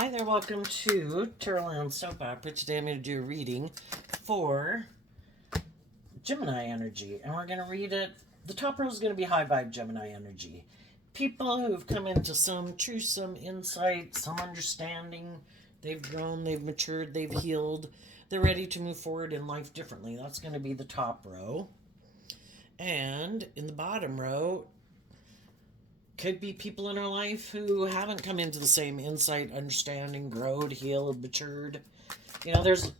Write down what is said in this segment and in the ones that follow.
Hi there, welcome to Terrorland Soap Opera. Today I'm going to do a reading for Gemini energy, and we're going to read it. The top row is going to be high vibe Gemini energy. People who've come into some truth, some insight, some understanding. They've grown, they've matured, they've healed. They're ready to move forward in life differently. That's going to be the top row. And in the bottom row, could be people in our life who haven't come into the same insight, understanding, growed, healed, matured. You know, there's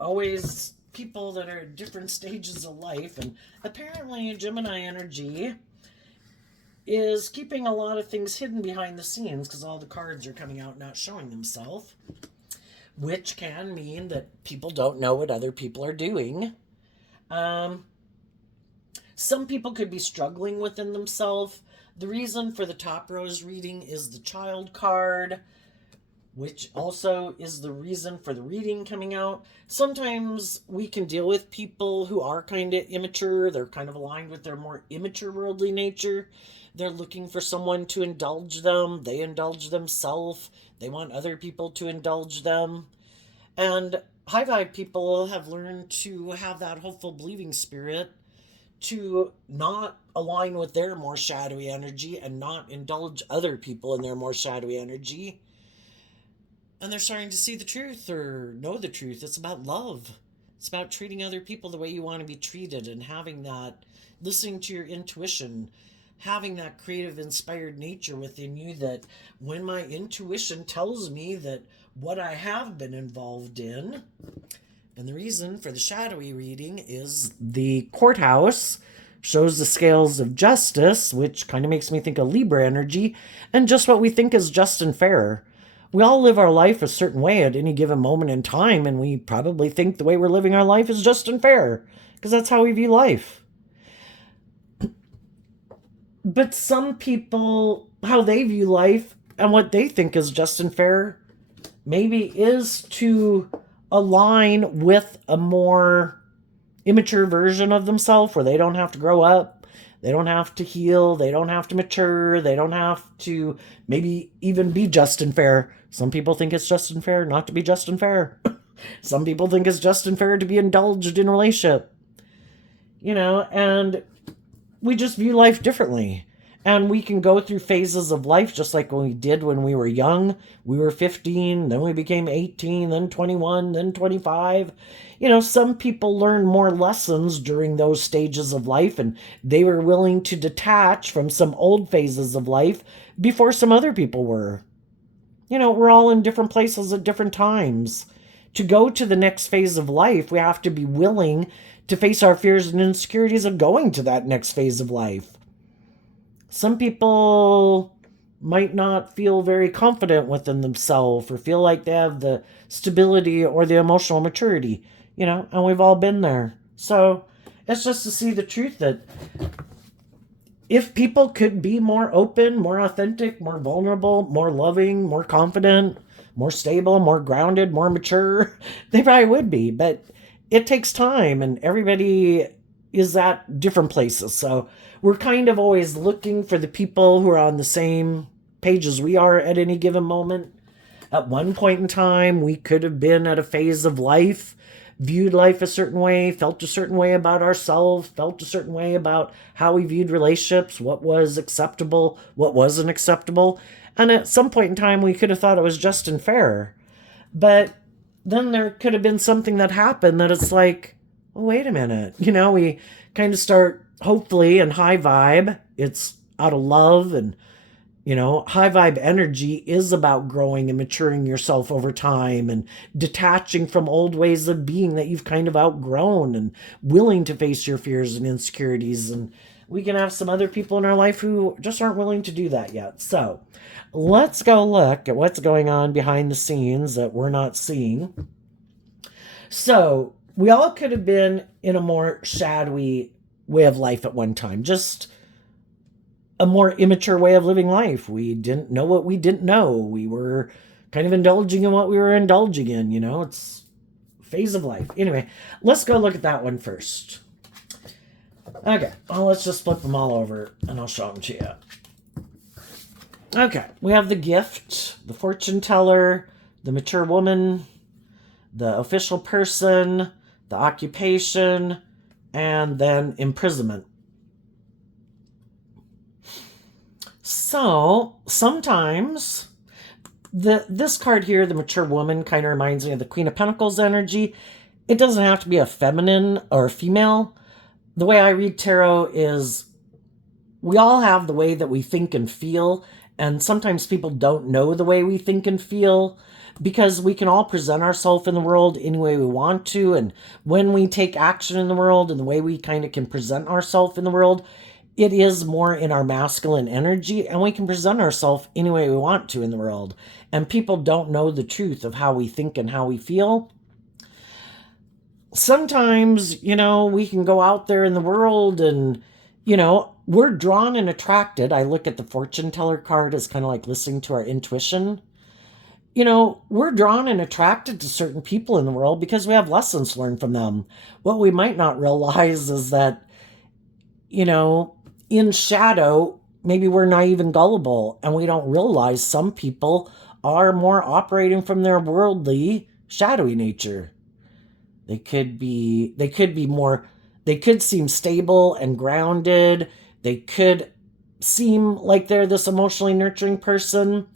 always people that are at different stages of life, and apparently Gemini energy is keeping a lot of things hidden behind the scenes because all the cards are coming out not showing themselves, which can mean that people don't know what other people are doing. Some people could be struggling within themselves. The reason for the top row's reading is the child card, which also is the reason for the reading coming out. Sometimes we can deal with people who are kind of immature. They're kind of aligned with their more immature worldly nature. They're looking for someone to indulge them. They indulge themselves. They want other people to indulge them. And high vibe people have learned to have that hopeful believing spirit to not align with their more shadowy energy and not indulge other people in their more shadowy energy. And they're starting to see the truth or know the truth. It's about love. It's about treating other people the way you want to be treated and having that, listening to your intuition, having that creative, inspired nature within you that when my intuition tells me that what I have been involved in. And the reason for the shadowy reading is the courthouse shows the scales of justice, which kind of makes me think of Libra energy, and just what we think is just and fair. We all live our life a certain way at any given moment in time, and we probably think the way we're living our life is just and fair, because that's how we view life. But some people, how they view life and what they think is just and fair, maybe is to align with a more immature version of themselves where they don't have to grow up, they don't have to heal, they don't have to mature, they don't have to maybe even be just and fair. Some people think it's just and fair not to be just and fair. Some people think it's just and fair to be indulged in a relationship. You know, and we just view life differently. And we can go through phases of life just like when we did when we were young. We were 15, then we became 18, then 21, then 25. You know, some people learn more lessons during those stages of life, and they were willing to detach from some old phases of life before some other people were. You know, we're all in different places at different times. To go to the next phase of life, we have to be willing to face our fears and insecurities of going to that next phase of life. Some people might not feel very confident within themselves or feel like they have the stability or the emotional maturity, you know, and we've all been there. So it's just to see the truth that if people could be more open, more authentic, more vulnerable, more loving, more confident, more stable, more grounded, more mature, they probably would be. But it takes time, and everybody is at different places. So we're kind of always looking for the people who are on the same page as we are at any given moment. At one point in time, we could have been at a phase of life, viewed life a certain way, felt a certain way about ourselves, felt a certain way about how we viewed relationships, what was acceptable, what wasn't acceptable. And at some point in time, we could have thought it was just and fair. But then there could have been something that happened that it's like, well, wait a minute. You know, we kind of start, hopefully, in high vibe. It's out of love, and, you know, high vibe energy is about growing and maturing yourself over time and detaching from old ways of being that you've kind of outgrown and willing to face your fears and insecurities. And we can have some other people in our life who just aren't willing to do that yet. So let's go look at what's going on behind the scenes that we're not seeing. So we all could have been in a more shadowy way of life at one time, just a more immature way of living life. We didn't know what we didn't know. We were kind of indulging in what we were indulging in, you know, it's a phase of life. Anyway, let's go look at that one first. Okay, well, let's just flip them all over and I'll show them to you. Okay, we have the gift, the fortune teller, the mature woman, the official person, the occupation, and then imprisonment. So sometimes this card here, the mature woman, kind of reminds me of the Queen of Pentacles energy. It doesn't have to be a feminine or a female. The way I read tarot is we all have the way that we think and feel, and sometimes people don't know the way we think and feel because we can all present ourselves in the world any way we want to, and when we take action in the world and the way we kind of can present ourselves in the world, it is more in our masculine energy, and we can present ourselves any way we want to in the world. And people don't know the truth of how we think and how we feel. Sometimes, we can go out there in the world and, we're drawn and attracted. I look at the fortune teller card as kind of like listening to our intuition. We're drawn and attracted to certain people in the world because we have lessons learned from them. What we might not realize is that, in shadow, maybe we're naive and gullible, and we don't realize some people are more operating from their worldly, shadowy nature. They could seem stable and grounded. They could seem like they're this emotionally nurturing person.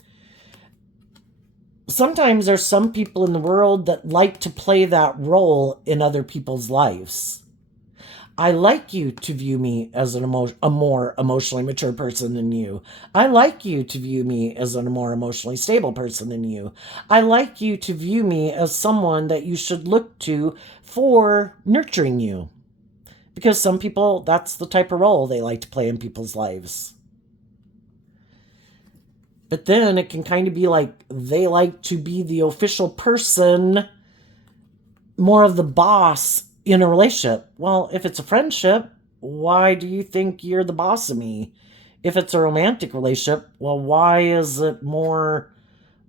Sometimes there's some people in the world that like to play that role in other people's lives. I like you to view me as a more emotionally mature person than you. I like you to view me as a more emotionally stable person than you. I like you to view me as someone that you should look to for nurturing you. Because some people, that's the type of role they like to play in people's lives. But then it can kind of be like they like to be the official person, more of the boss in a relationship. Well, if it's a friendship, why do you think you're the boss of me? If it's a romantic relationship, well, why is it more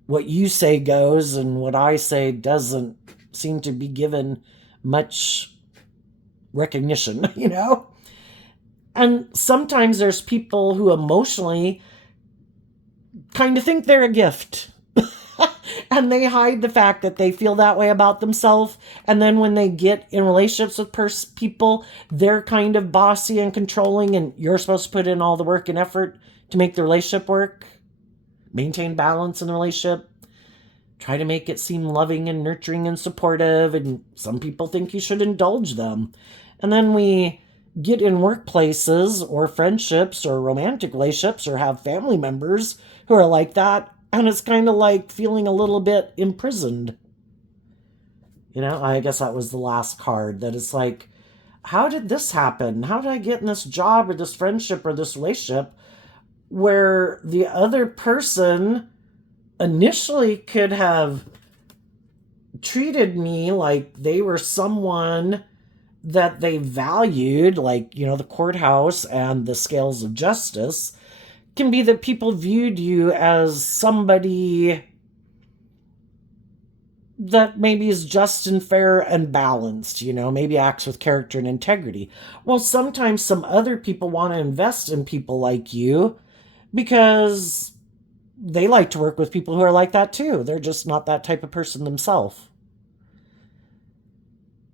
what you say goes and what I say doesn't seem to be given much recognition, And sometimes there's people who emotionally kind of think they're a gift. And they hide the fact that they feel that way about themselves. And then when they get in relationships with people, they're kind of bossy and controlling, and you're supposed to put in all the work and effort to make the relationship work, maintain balance in the relationship, try to make it seem loving and nurturing and supportive, and some people think you should indulge them. And then we get in workplaces or friendships or romantic relationships or have family members who are like that, and it's kind of like feeling a little bit imprisoned. I guess that was the last card, that it's like, how did this happen? How did I get in this job or this friendship or this relationship where the other person initially could have treated me like they were someone that they valued, like, the courthouse and the scales of justice, can be that people viewed you as somebody that maybe is just and fair and balanced, maybe acts with character and integrity. Well, sometimes some other people want to invest in people like you because they like to work with people who are like that too. They're just not that type of person themselves.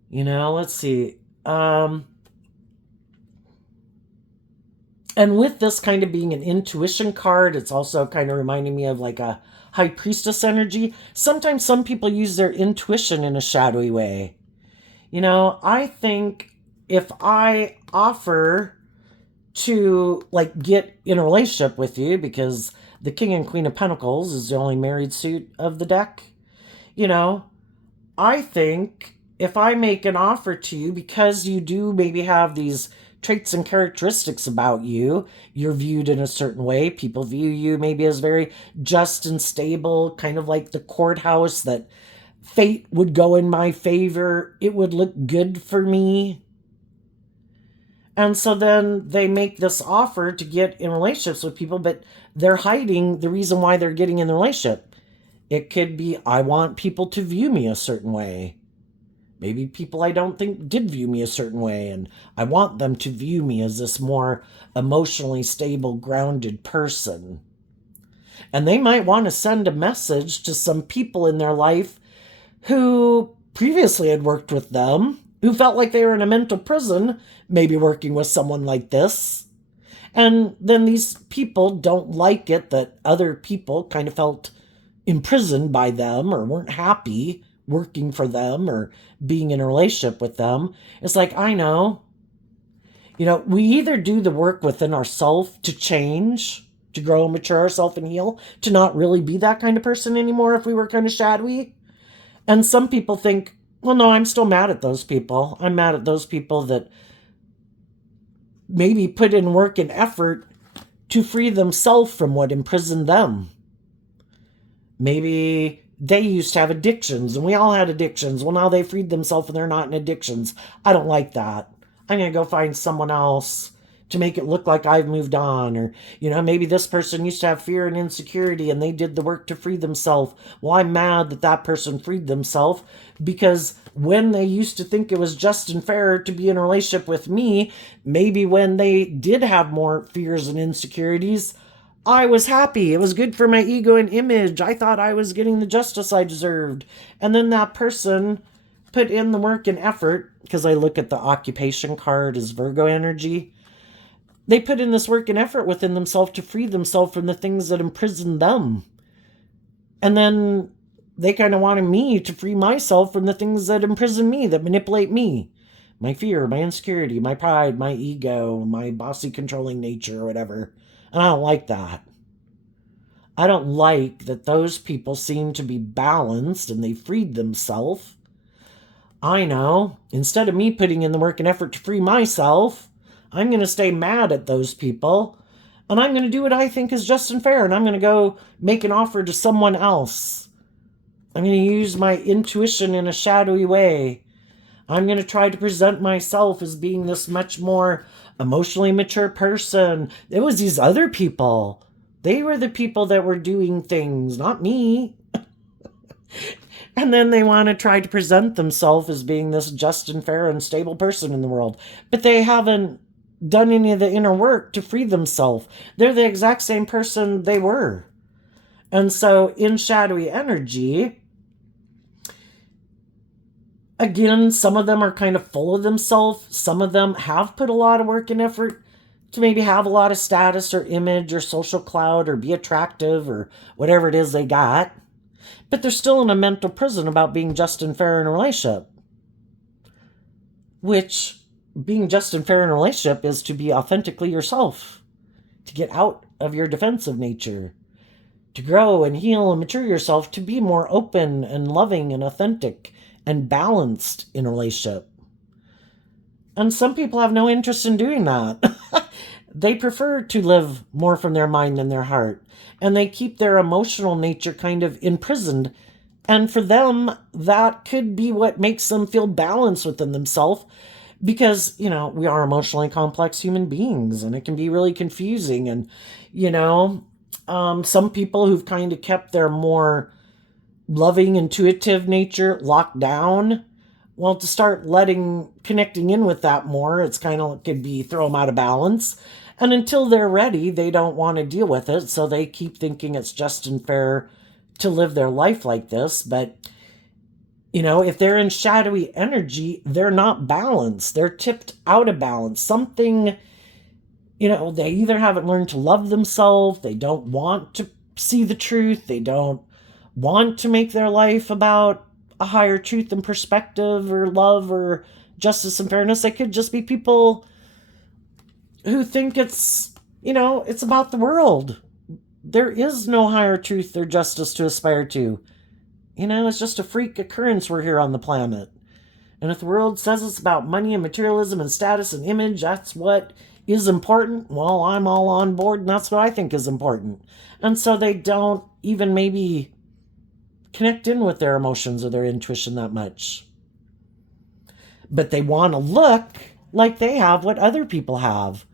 Let's see. And with this kind of being an intuition card, it's also kind of reminding me of like a high priestess energy. Sometimes some people use their intuition in a shadowy way. I think if I offer to like get in a relationship with you, because the King and Queen of Pentacles is the only married suit of the deck, I think if I make an offer to you because you do maybe have these traits and characteristics about you, you're viewed in a certain way. People view you maybe as very just and stable, kind of like the courthouse, that fate would go in my favor. It would look good for me. And so then they make this offer to get in relationships with people, but they're hiding the reason why they're getting in the relationship. It could be, I want people to view me a certain way. Maybe people I don't think did view me a certain way, and I want them to view me as this more emotionally stable, grounded person. And they might want to send a message to some people in their life who previously had worked with them, who felt like they were in a mental prison, maybe working with someone like this. And then these people don't like it that other people kind of felt imprisoned by them or weren't happy working for them or being in a relationship with them. It's like, I know. We either do the work within ourselves to change, to grow, mature ourselves, and heal, to not really be that kind of person anymore if we were kind of shadowy. And some people think, well, no, I'm still mad at those people. I'm mad at those people that maybe put in work and effort to free themselves from what imprisoned them. Maybe they used to have addictions, and we all had addictions. Well, now they freed themselves and they're not in addictions. I don't like that. I'm going to go find someone else to make it look like I've moved on. Or, maybe this person used to have fear and insecurity and they did the work to free themselves. Well, I'm mad that that person freed themselves because when they used to think it was just and fair to be in a relationship with me, maybe when they did have more fears and insecurities, I was happy. It was good for my ego and image. I thought I was getting the justice I deserved. And then that person put in the work and effort, because I look at the occupation card as Virgo energy. They put in this work and effort within themselves to free themselves from the things that imprisoned them. And then they kind of wanted me to free myself from the things that imprison me, that manipulate me. My fear, my insecurity, my pride, my ego, my bossy controlling nature, or whatever. And I don't like that. I don't like that those people seem to be balanced and they freed themselves. I know, instead of me putting in the work and effort to free myself, I'm going to stay mad at those people, and I'm going to do what I think is just and fair, and I'm going to go make an offer to someone else. I'm going to use my intuition in a shadowy way. I'm going to try to present myself as being this much more emotionally mature person. It was these other people. They were the people that were doing things, not me. And then they want to try to present themselves as being this just and fair and stable person in the world. But they haven't done any of the inner work to free themselves. They're the exact same person they were. And so in shadowy energy, again, some of them are kind of full of themselves. Some of them have put a lot of work and effort to maybe have a lot of status or image or social clout or be attractive or whatever it is they got. But they're still in a mental prison about being just and fair in a relationship. Which, being just and fair in a relationship is to be authentically yourself. To get out of your defensive nature. To grow and heal and mature yourself. To be more open and loving and authentic and balanced in a relationship. And some people have no interest in doing that. They prefer to live more from their mind than their heart. And they keep their emotional nature kind of imprisoned. And for them, that could be what makes them feel balanced within themselves. Because, we are emotionally complex human beings. And it can be really confusing. And, some people who've kind of kept their more loving, intuitive nature locked down. Well, to start connecting in with that more, it's kind of could be throw them out of balance. And until they're ready, they don't want to deal with it. So they keep thinking it's just and fair to live their life like this. But, if they're in shadowy energy, they're not balanced. They're tipped out of balance. Something, they either haven't learned to love themselves. They don't want to see the truth. They don't want to make their life about a higher truth and perspective or love or justice and fairness. They could just be people who think it's about the world. There is no higher truth or justice to aspire to. It's just a freak occurrence we're here on the planet. And if the world says it's about money and materialism and status and image, that's what is important, well, I'm all on board, and that's what I think is important. And so they don't even maybe connect in with their emotions or their intuition that much. But they want to look like they have what other people have.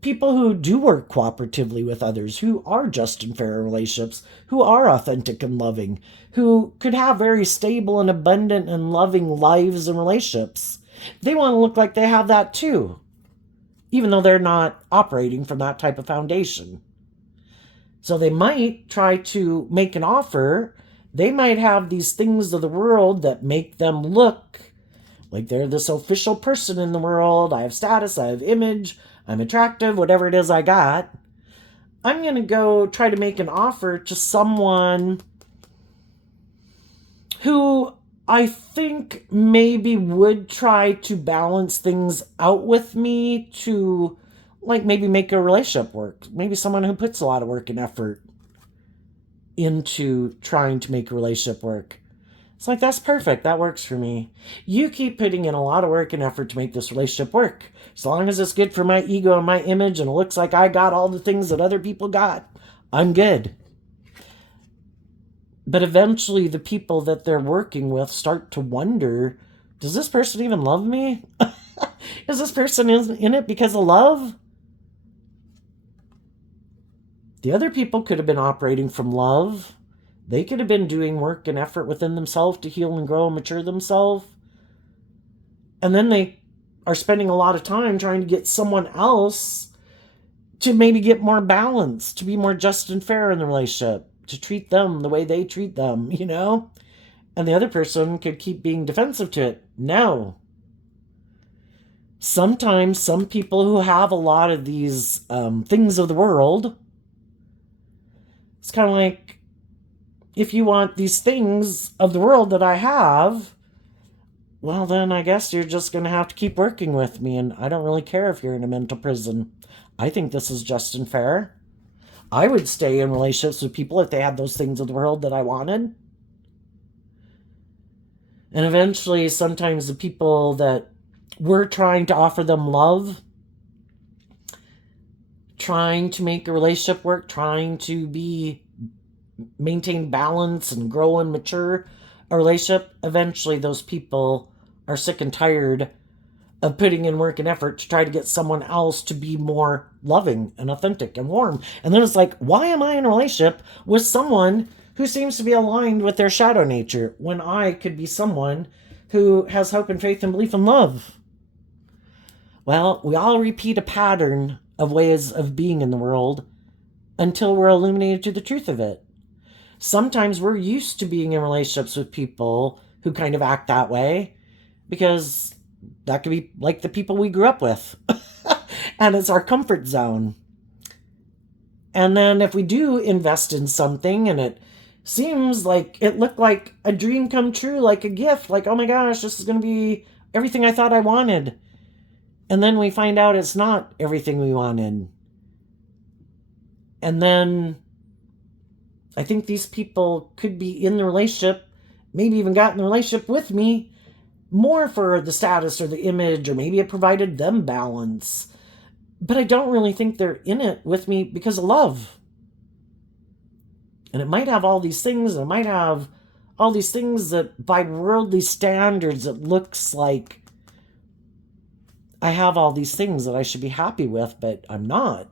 People who do work cooperatively with others, who are just and fair relationships, who are authentic and loving, who could have very stable and abundant and loving lives and relationships. They want to look like they have that too, even though they're not operating from that type of foundation. So they might try to make an offer. They might have these things of the world that make them look like they're this official person in the world. I have status, I have image, I'm attractive, whatever it is I got. I'm going to go try to make an offer to someone who I think maybe would try to balance things out with me to, like, maybe make a relationship work. Maybe someone who puts a lot of work and effort into trying to make a relationship work. It's like, that's perfect. That works for me. You keep putting in a lot of work and effort to make this relationship work. As long as it's good for my ego and my image and it looks like I got all the things that other people got, I'm good. But eventually the people that they're working with start to wonder, does this person even love me? Is this person in it because of love? The other people could have been operating from love. They could have been doing work and effort within themselves to heal and grow and mature themselves. And then they are spending a lot of time trying to get someone else to maybe get more balance, to be more just and fair in the relationship, to treat them the way they treat them, you know? And the other person could keep being defensive to it. No. Sometimes some people who have a lot of these things of the world, it's kind of like, if you want these things of the world that I have, well, then I guess you're just going to have to keep working with me, and I don't really care if you're in a mental prison. I think this is just and fair. I would stay in relationships with people if they had those things of the world that I wanted. And eventually, sometimes the people that we're trying to offer them love, trying to make a relationship work, trying to maintain balance and grow and mature a relationship, eventually those people are sick and tired of putting in work and effort to try to get someone else to be more loving and authentic and warm. And then it's like, why am I in a relationship with someone who seems to be aligned with their shadow nature when I could be someone who has hope and faith and belief and love? Well, we all repeat a pattern of ways of being in the world until we're illuminated to the truth of it. Sometimes we're used to being in relationships with people who kind of act that way because that could be like the people we grew up with. And it's our comfort zone. And then if we do invest in something and it seems like it looked like a dream come true, like a gift, like, oh my gosh, this is going to be everything I thought I wanted. And then we find out it's not everything we wanted. And then I think these people could be in the relationship, maybe even got in the relationship with me, more for the status or the image, or maybe it provided them balance. But I don't really think they're in it with me because of love. And it might have all these things, and it might have all these things that by worldly standards it looks like I have all these things that I should be happy with, but I'm not.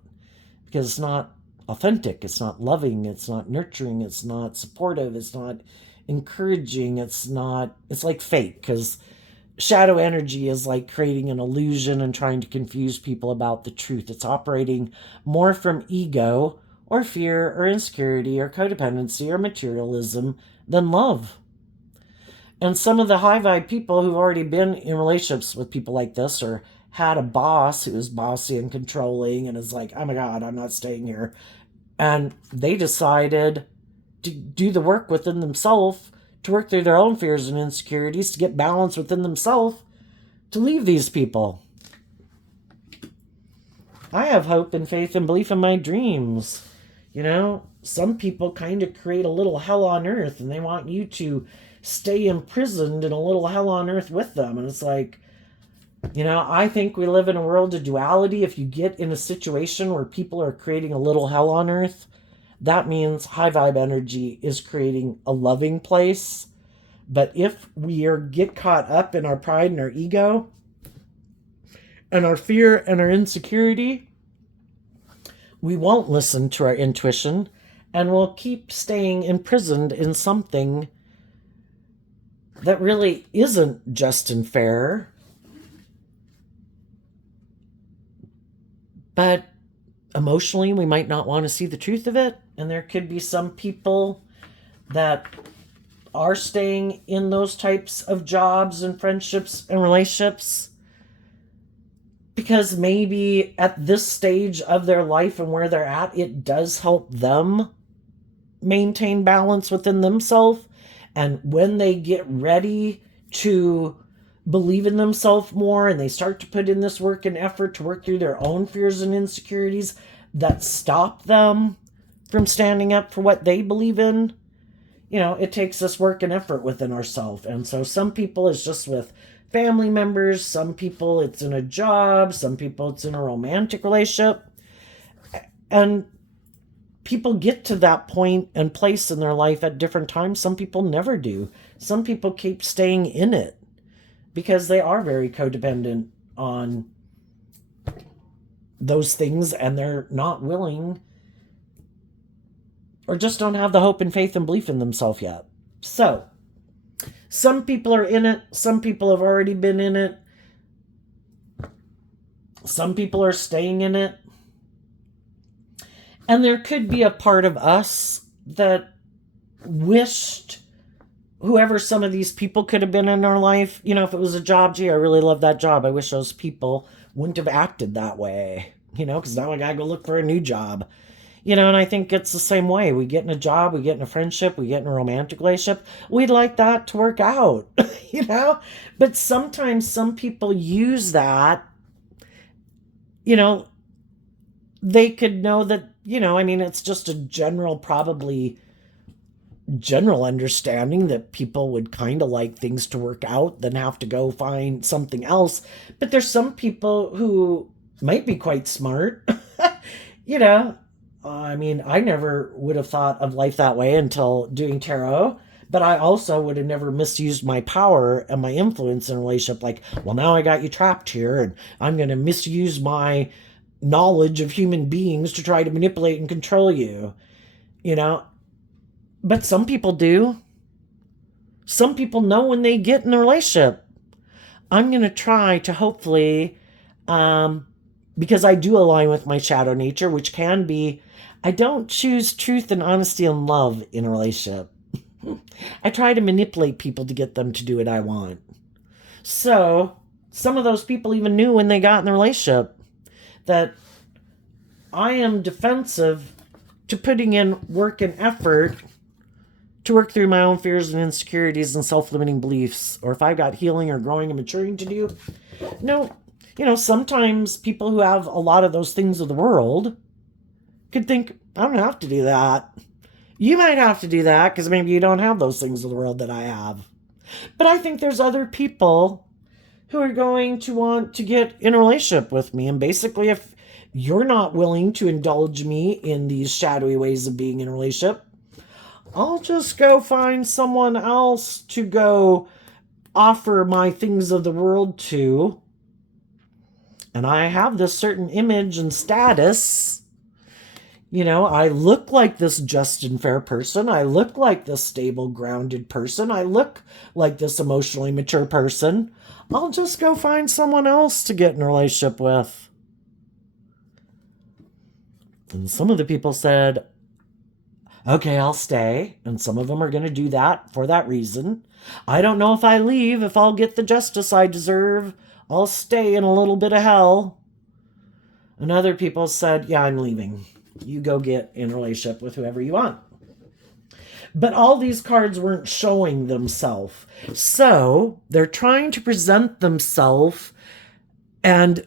Because it's not authentic, it's not loving, it's not nurturing, it's not supportive, it's not encouraging, it's like fake, because shadow energy is like creating an illusion and trying to confuse people about the truth. It's operating more from ego or fear or insecurity or codependency or materialism than love. And some of the high vibe people who've already been in relationships with people like this, or had a boss who is bossy and controlling and is like, oh my God, I'm not staying here. And they decided to do the work within themselves, to work through their own fears and insecurities, to get balance within themselves, to leave these people. I have hope and faith and belief in my dreams. You know, some people kind of create a little hell on earth and they want you to stay imprisoned in a little hell on earth with them. And it's like, you know, I think we live in a world of duality. If you get in a situation where people are creating a little hell on earth, that means high vibe energy is creating a loving place. But if we get caught up in our pride and our ego and our fear and our insecurity, we won't listen to our intuition and we'll keep staying imprisoned in something that really isn't just and fair. But emotionally, we might not want to see the truth of it. And there could be some people that are staying in those types of jobs and friendships and relationships because maybe at this stage of their life and where they're at, it does help them maintain balance within themselves. And when they get ready to believe in themselves more and they start to put in this work and effort to work through their own fears and insecurities that stop them from standing up for what they believe in, it takes this work and effort within ourselves. And so some people it's just with family members, some people it's in a job, some people it's in a romantic relationship. And people get to that point and place in their life at different times. Some people never do. Some people keep staying in it because they are very codependent on those things and they're not willing or just don't have the hope and faith and belief in themselves yet. So, some people are in it. Some people have already been in it. Some people are staying in it. And there could be a part of us that wished whoever some of these people could have been in our life, if it was a job, gee, I really love that job. I wish those people wouldn't have acted that way, because now I got to go look for a new job. And I think it's the same way. We get in a job, we get in a friendship, we get in a romantic relationship. We'd like that to work out, But sometimes some people use that, they could know that, it's just a general understanding that people would kind of like things to work out than have to go find something else. But there's some people who might be quite smart, I never would have thought of life that way until doing tarot, but I also would have never misused my power and my influence in a relationship. Like, well, now I got you trapped here and I'm going to misuse my knowledge of human beings to try to manipulate and control you, But some people do. Some people know when they get in a relationship. I'm going to try to hopefully, because I do align with my shadow nature, which can be, I don't choose truth and honesty and love in a relationship. I try to manipulate people to get them to do what I want. So some of those people even knew when they got in the relationship that I am defensive to putting in work and effort to work through my own fears and insecurities and self-limiting beliefs, or if I've got healing or growing and maturing to do. No, sometimes people who have a lot of those things of the world could think, I don't have to do that. You might have to do that because maybe you don't have those things of the world that I have. But I think there's other people who are going to want to get in a relationship with me. And basically, if you're not willing to indulge me in these shadowy ways of being in a relationship, I'll just go find someone else to go offer my things of the world to. And I have this certain image and status. I look like this just and fair person. I look like this stable, grounded person. I look like this emotionally mature person. I'll just go find someone else to get in a relationship with. And some of the people said, okay, I'll stay. And some of them are going to do that for that reason. I don't know if I leave, if I'll get the justice I deserve. I'll stay in a little bit of hell. And other people said, yeah, I'm leaving. You go get in a relationship with whoever you want. But all these cards weren't showing themselves. So they're trying to present themselves. And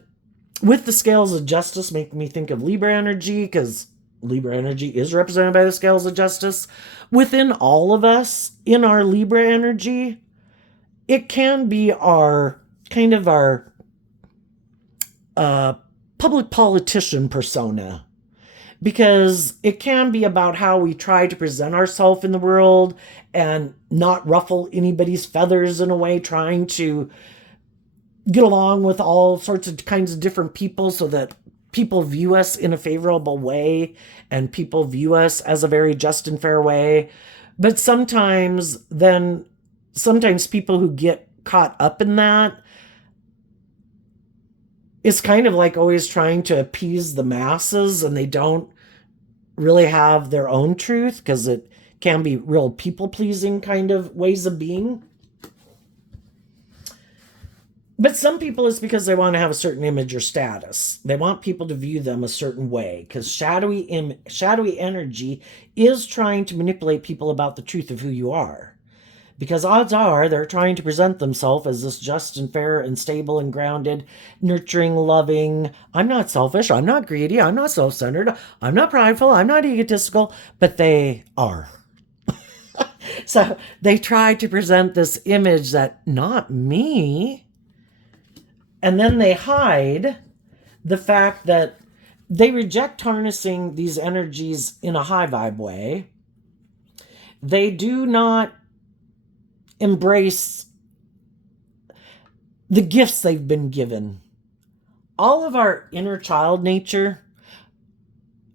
with the scales of justice, making me think of Libra energy, because Libra energy is represented by the scales of justice. Within all of us, in our Libra energy, it can be our kind of our public politician persona. Because it can be about how we try to present ourselves in the world and not ruffle anybody's feathers in a way, trying to get along with all sorts of kinds of different people so that people view us in a favorable way and people view us as a very just and fair way. But sometimes people who get caught up in that, it's kind of like always trying to appease the masses, and they don't really have their own truth, because it can be real people-pleasing kind of ways of being. But some people, it's because they want to have a certain image or status. They want people to view them a certain way, because shadowy energy is trying to manipulate people about the truth of who you are. Because odds are they're trying to present themselves as this just and fair and stable and grounded, nurturing, loving. I'm not selfish. I'm not greedy. I'm not self-centered. I'm not prideful. I'm not egotistical. But they are. So they try to present this image that, not me. And then they hide the fact that they reject harnessing these energies in a high vibe way. They do not embrace the gifts they've been given. All of our inner child nature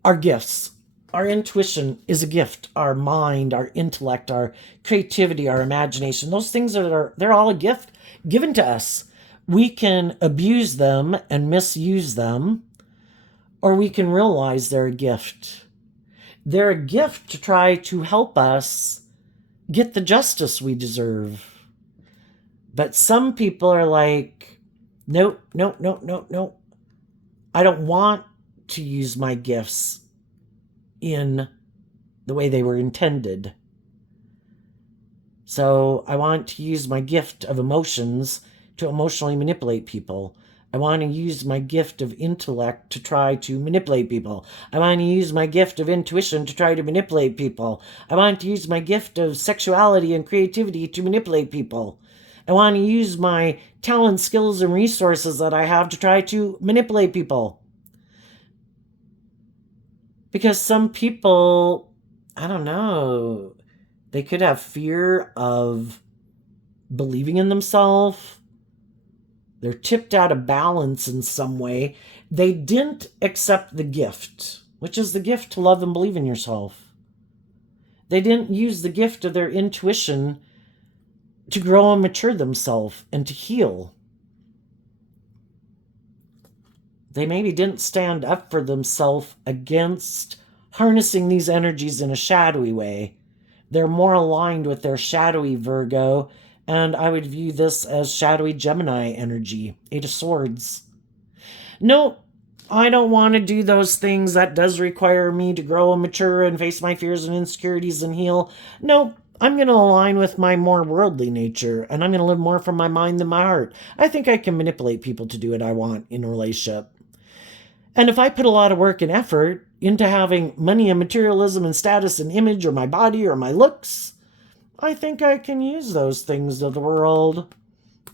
are gifts. Our intuition is a gift. Our mind, our intellect, our creativity, our imagination, those things they're all a gift given to us. We can abuse them and misuse them, or we can realize they're a gift. They're a gift to try to help us get the justice we deserve. But some people are like, nope. I don't want to use my gifts in the way they were intended. So I want to use my gift of emotions to emotionally manipulate people. I want to use my gift of intellect to try to manipulate people. I want to use my gift of intuition to try to manipulate people. I want to use my gift of sexuality and creativity to manipulate people. I want to use my talent, skills, and resources that I have to try to manipulate people. Because some people, I don't know, they could have fear of believing in themselves. They're tipped out of balance in some way. They didn't accept the gift, which is the gift to love and believe in yourself. They didn't use the gift of their intuition to grow and mature themselves and to heal. They maybe didn't stand up for themselves against harnessing these energies in a shadowy way. They're more aligned with their shadowy Virgo, and I would view this as shadowy Gemini energy, Eight of Swords. No, I don't want to do those things. That does require me to grow and mature and face my fears and insecurities and heal. No, I'm going to align with my more worldly nature, and I'm going to live more from my mind than my heart. I think I can manipulate people to do what I want in a relationship. And if I put a lot of work and effort into having money and materialism and status and image or my body or my looks, I think I can use those things of the world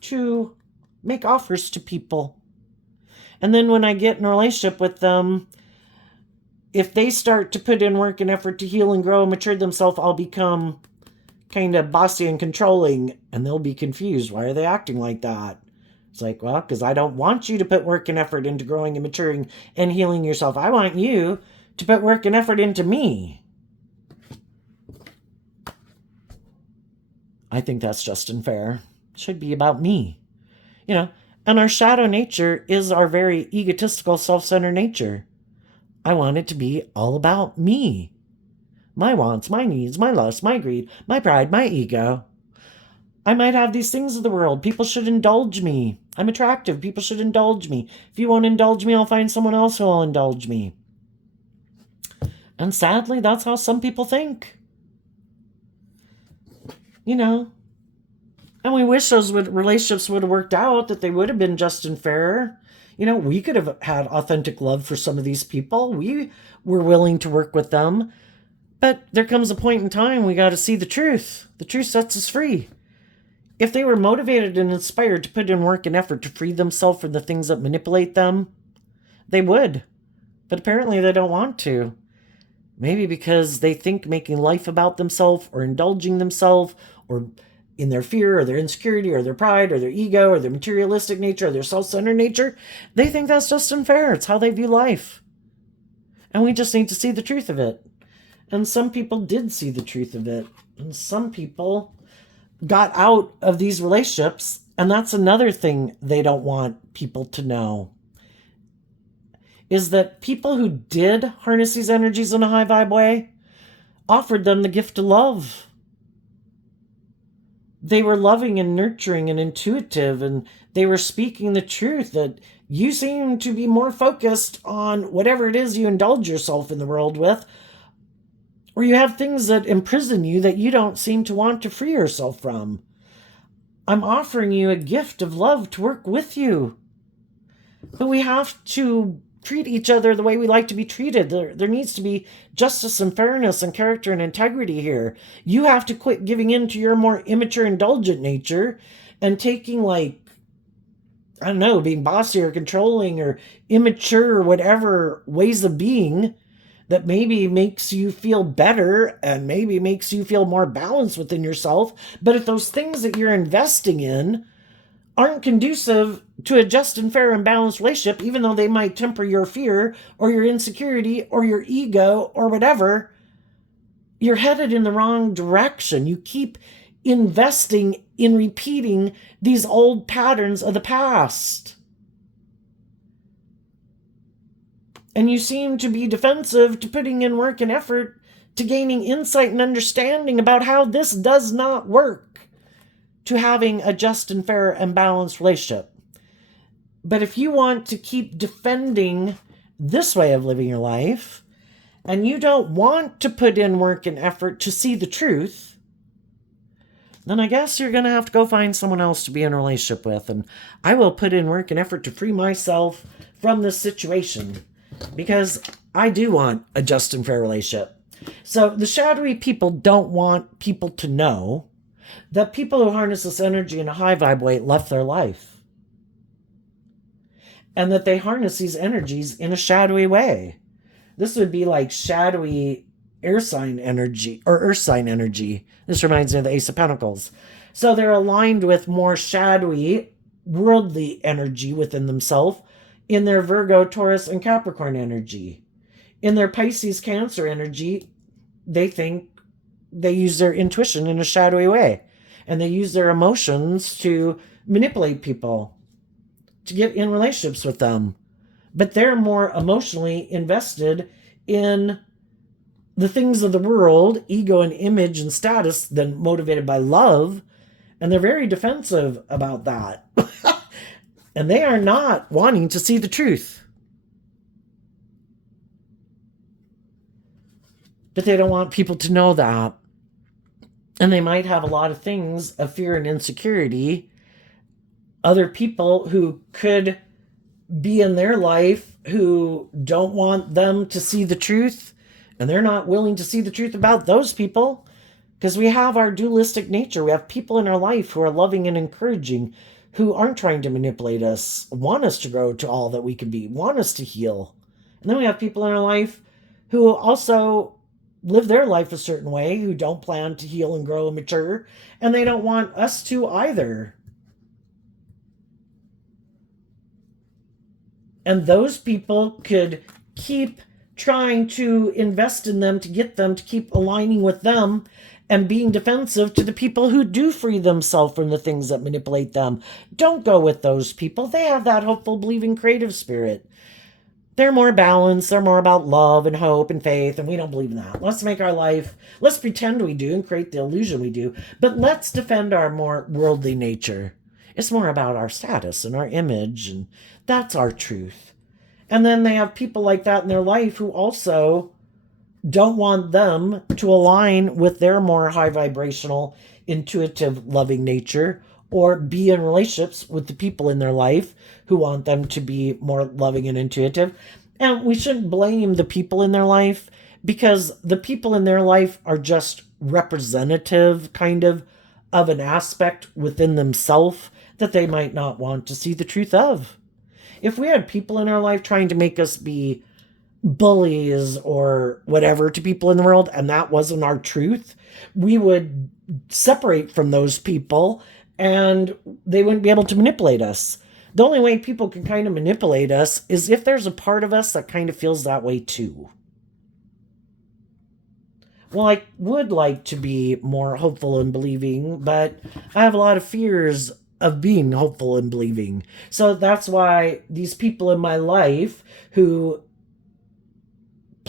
to make offers to people. And then when I get in a relationship with them, if they start to put in work and effort to heal and grow and mature themselves, I'll become kind of bossy and controlling, and they'll be confused. Why are they acting like that? It's like, well, because I don't want you to put work and effort into growing and maturing and healing yourself. I want you to put work and effort into me. I think that's just and fair. It should be about me. And our shadow nature is our very egotistical, self-centered nature. I want it to be all about me. My wants, my needs, my lust, my greed, my pride, my ego. I might have these things of the world. People should indulge me. I'm attractive. People should indulge me. If you won't indulge me, I'll find someone else who will indulge me. And sadly, that's how some people think. And we wish those relationships would have worked out, that they would have been just and fair. We could have had authentic love for some of these people. We were willing to work with them. But there comes a point in time we got to see the truth. The truth sets us free. If they were motivated and inspired to put in work and effort to free themselves from the things that manipulate them, they would. But apparently they don't want to. Maybe because they think making life about themselves or indulging themselves or in their fear or their insecurity or their pride or their ego or their materialistic nature or their self-centered nature, they think that's just unfair. It's how they view life. And we just need to see the truth of it. And some people did see the truth of it. And some people got out of these relationships. And that's another thing they don't want people to know. is that people who did harness these energies in a high vibe way offered them the gift of love. They were loving and nurturing and intuitive, and they were speaking the truth that you seem to be more focused on whatever it is you indulge yourself in the world with, or you have things that imprison you that you don't seem to want to free yourself from. I'm offering you a gift of love to work with you. But we have to treat each other the way we like to be treated. There needs to be justice and fairness and character and integrity here. You have to quit giving in to your more immature, indulgent nature and taking, like, I don't know, being bossy or controlling or immature or whatever ways of being that maybe makes you feel better and maybe makes you feel more balanced within yourself. But if those things that you're investing in aren't conducive to a just and fair and balanced relationship, even though they might temper your fear or your insecurity or your ego or whatever, you're headed in the wrong direction. You keep investing in repeating these old patterns of the past. And you seem to be defensive to putting in work and effort to gaining insight and understanding about how this does not work to having a just and fair and balanced relationship. But if you want to keep defending this way of living your life, and you don't want to put in work and effort to see the truth, then I guess you're going to have to go find someone else to be in a relationship with. And I will put in work and effort to free myself from this situation, because I do want a just and fair relationship. So the shadowy people don't want people to know that people who harness this energy in a high vibe way left their life, and that they harness these energies in a shadowy way. This would be like shadowy air sign energy or earth sign energy. This reminds me of the Ace of Pentacles. So they're aligned with more shadowy, worldly energy within themselves in their Virgo, Taurus, and Capricorn energy. In their Pisces, Cancer energy, they think they use their intuition in a shadowy way, and they use their emotions to manipulate people, to get in relationships with them. But they're more emotionally invested in the things of the world, ego and image and status, than motivated by love. And they're very defensive about that. And they are not wanting to see the truth. But they don't want people to know that. And they might have a lot of things of fear and insecurity. Other people who could be in their life who don't want them to see the truth, and they're not willing to see the truth about those people, because we have our dualistic nature. We have people in our life who are loving and encouraging, who aren't trying to manipulate us, want us to grow to all that we can be, want us to heal. And then we have people in our life who also live their life a certain way, who don't plan to heal and grow and mature, and they don't want us to either. And those people could keep trying to invest in them to get them to keep aligning with them and being defensive to the people who do free themselves from the things that manipulate them. Don't go with those people. They have that hopeful, believing, creative spirit. They're more balanced. They're more about love and hope and faith, and we don't believe in that. Let's make our life, let's pretend we do and create the illusion we do, but let's defend our more worldly nature. It's more about our status and our image, and that's our truth. And then they have people like that in their life who also don't want them to align with their more high vibrational, intuitive, loving nature, or be in relationships with the people in their life who want them to be more loving and intuitive. And we shouldn't blame the people in their life, because the people in their life are just representative kind of an aspect within themselves that they might not want to see the truth of. If we had people in our life trying to make us be bullies or whatever to people in the world, and that wasn't our truth, we would separate from those people and they wouldn't be able to manipulate us. The only way people can kind of manipulate us is if there's a part of us that kind of feels that way too. Well, I would like to be more hopeful and believing, but I have a lot of fears of being hopeful and believing. So that's why these people in my life who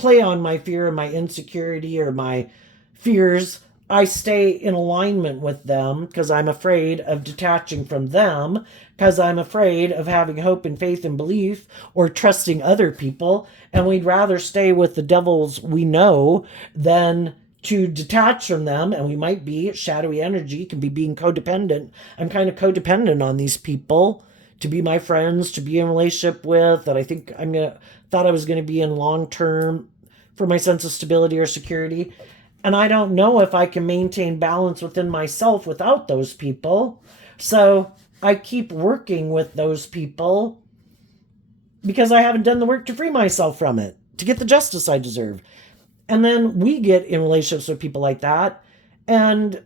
play on my fear and my insecurity or my fears, I stay in alignment with them because I'm afraid of detaching from them, because I'm afraid of having hope and faith and belief or trusting other people. And we'd rather stay with the devils we know than to detach from them. And we might be shadowy energy, can be being codependent. I'm kind of codependent on these people to be my friends, to be in a relationship with, that I think thought I was gonna be in long term for my sense of stability or security. And I don't know if I can maintain balance within myself without those people. So I keep working with those people because I haven't done the work to free myself from it, to get the justice I deserve. And then we get in relationships with people like that. And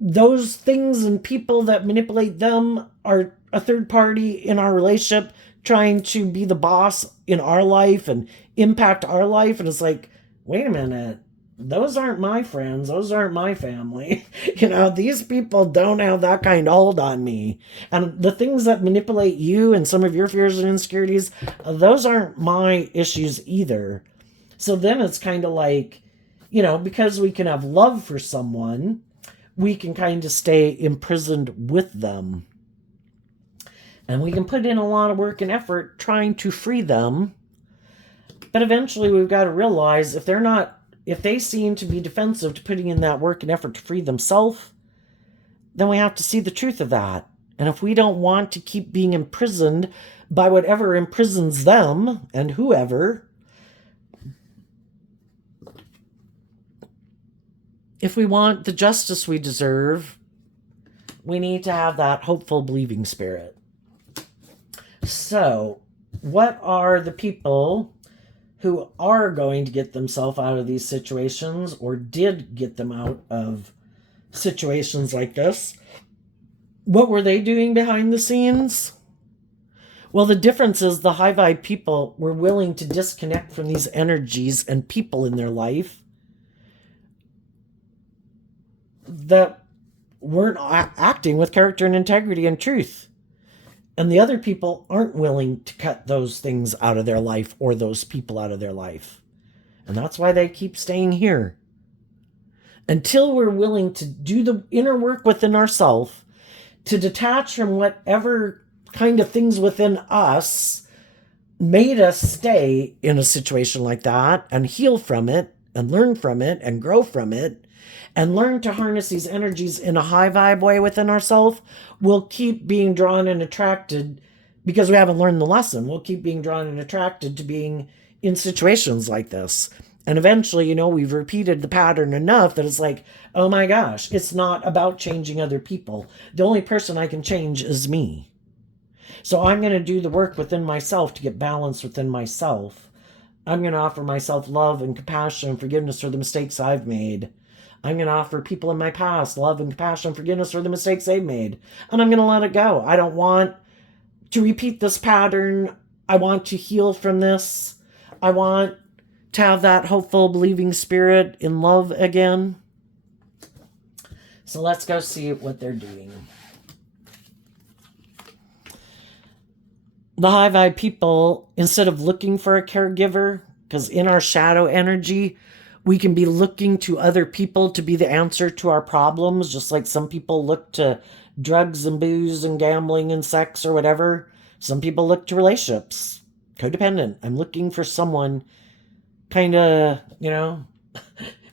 those things and people that manipulate them are a third party in our relationship trying to be the boss in our life and impact our life. And it's like, wait a minute, those aren't my friends. Those aren't my family. These people don't have that kind of hold on me. And the things that manipulate you and some of your fears and insecurities, those aren't my issues either. So then it's kind of like, because we can have love for someone, we can kind of stay imprisoned with them. And we can put in a lot of work and effort trying to free them. But eventually we've got to realize if they seem to be defensive to putting in that work and effort to free themselves, then we have to see the truth of that. And if we don't want to keep being imprisoned by whatever imprisons them and whoever, if we want the justice we deserve, we need to have that hopeful, believing spirit. So, what are the people who are going to get themselves out of these situations or did get them out of situations like this? What were they doing behind the scenes? Well, the difference is the high vibe people were willing to disconnect from these energies and people in their life that weren't acting with character and integrity and truth. And the other people aren't willing to cut those things out of their life or those people out of their life. And that's why they keep staying here. Until we're willing to do the inner work within ourselves, to detach from whatever kind of things within us made us stay in a situation like that, and heal from it and learn from it and grow from it, and learn to harness these energies in a high vibe way within ourselves, we'll keep being drawn and attracted, because we haven't learned the lesson, we'll keep being drawn and attracted to being in situations like this. And eventually, we've repeated the pattern enough that it's like, oh my gosh, it's not about changing other people. The only person I can change is me. So I'm going to do the work within myself to get balance within myself. I'm going to offer myself love and compassion and forgiveness for the mistakes I've made. I'm going to offer people in my past love and compassion and forgiveness for the mistakes they've made. And I'm going to let it go. I don't want to repeat this pattern. I want to heal from this. I want to have that hopeful, believing spirit in love again. So let's go see what they're doing. The high vibe people, instead of looking for a caregiver, because in our shadow energy, we can be looking to other people to be the answer to our problems, just like some people look to drugs and booze and gambling and sex or whatever. Some people look to relationships. Codependent. I'm looking for someone kind of,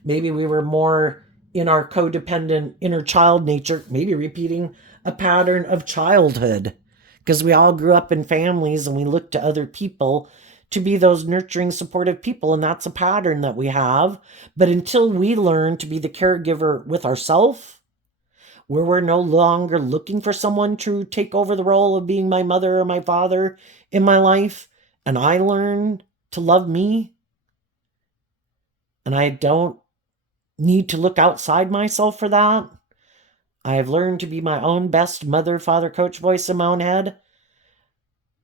maybe we were more in our codependent inner child nature, maybe repeating a pattern of childhood, because we all grew up in families and we look to other people to be those nurturing, supportive people. And that's a pattern that we have. But until we learn to be the caregiver with ourselves, where we're no longer looking for someone to take over the role of being my mother or my father in my life, and I learn to love me, and I don't need to look outside myself for that. I have learned to be my own best mother, father, coach voice in my own head.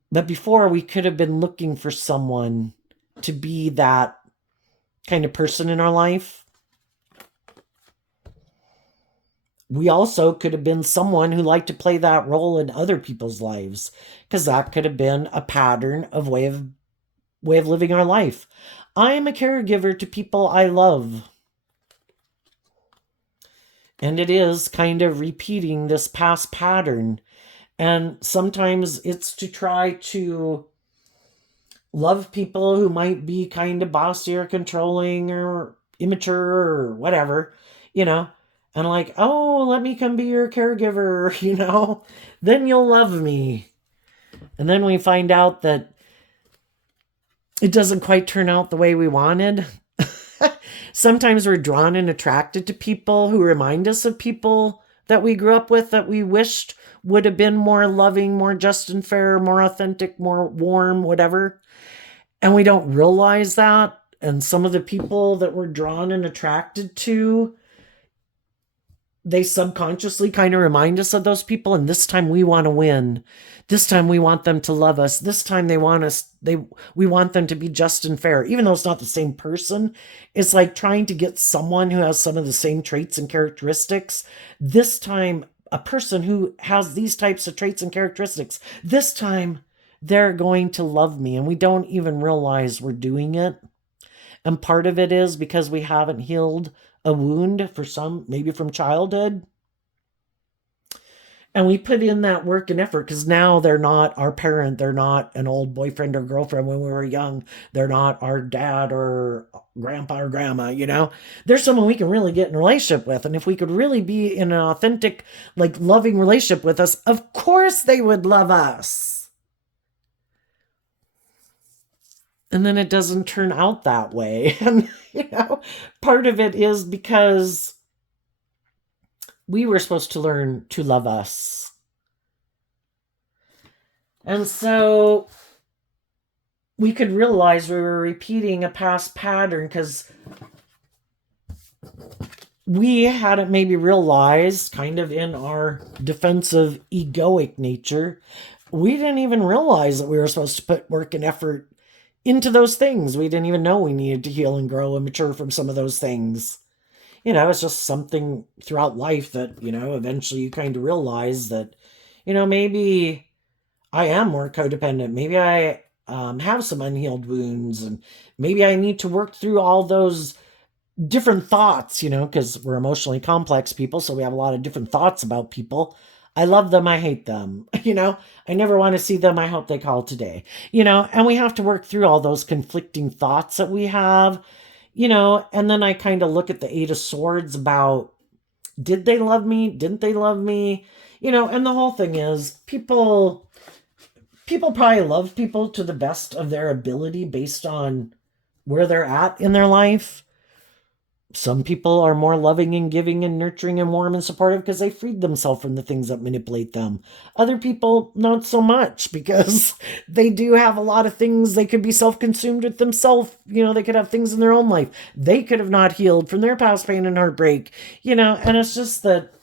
But before, we could have been looking for someone to be that kind of person in our life. We also could have been someone who liked to play that role in other people's lives, because that could have been a pattern of way of way of living our life. I am a caregiver to people I love. And it is kind of repeating this past pattern. And sometimes it's to try to love people who might be kind of bossy or controlling or immature or whatever, you know, and like, oh, let me come be your caregiver, then you'll love me. And then we find out that it doesn't quite turn out the way we wanted. Sometimes we're drawn and attracted to people who remind us of people that we grew up with that we wished would have been more loving, more just and fair, more authentic, more warm, whatever. And we don't realize that. And some of the people that we're drawn and attracted to, they subconsciously kind of remind us of those people. And this time we want to win. This time we want them to love us. This time we want them to be just and fair. Even though it's not the same person, it's like trying to get someone who has some of the same traits and characteristics. This time, a person who has these types of traits and characteristics, this time they're going to love me. And we don't even realize we're doing it. And part of it is because we haven't healed a wound for some, maybe from childhood. And we put in that work and effort because now they're not our parent. They're not an old boyfriend or girlfriend when we were young. They're not our dad or grandpa or grandma, They're someone we can really get in a relationship with. And if we could really be in an authentic, like loving relationship with us, of course they would love us. And then it doesn't turn out that way. And, part of it is because we were supposed to learn to love us. And so we could realize we were repeating a past pattern because we hadn't maybe realized, kind of in our defensive egoic nature, we didn't even realize that we were supposed to put work and effort into those things. We didn't even know we needed to heal and grow and mature from some of those things. It's just something throughout life that, eventually you kind of realize that, maybe I am more codependent. Maybe I have some unhealed wounds, and maybe I need to work through all those different thoughts, because we're emotionally complex people. So we have a lot of different thoughts about people. I love them. I hate them. I never want to see them. I hope they call today, and we have to work through all those conflicting thoughts that we have. And then I kind of look at the Eight of Swords about, did they love me? Didn't they love me? And the whole thing is people probably love people to the best of their ability based on where they're at in their life. Some people are more loving and giving and nurturing and warm and supportive because they freed themselves from the things that manipulate them. Other people, not so much, because they do have a lot of things. They could be self-consumed with themselves. They could have things in their own life. They could have not healed from their past pain and heartbreak, and it's just that,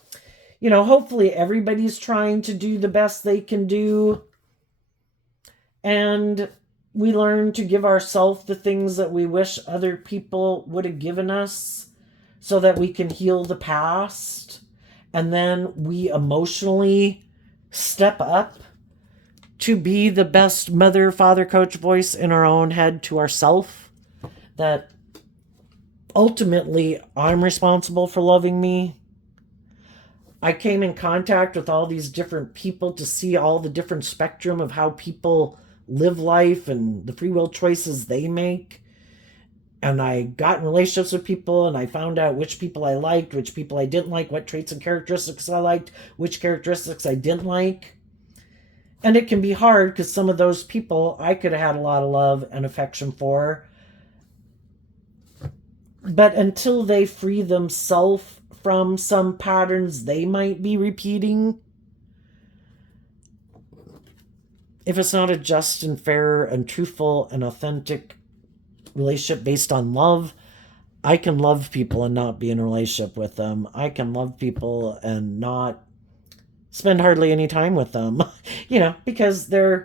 hopefully everybody's trying to do the best they can do. And we learn to give ourselves the things that we wish other people would have given us so that we can heal the past. And then we emotionally step up to be the best mother, father, coach voice in our own head to ourselves. That ultimately I'm responsible for loving me. I came in contact with all these different people to see all the different spectrum of how people live life and the free will choices they make. And I got in relationships with people, and I found out which people I liked, which people I didn't like, what traits and characteristics I liked, which characteristics I didn't like. And it can be hard because some of those people I could have had a lot of love and affection for. But until they free themselves from some patterns they might be repeating, if it's not a just and fair and truthful and authentic relationship based on love, I can love people and not be in a relationship with them. I can love people and not spend hardly any time with them, because they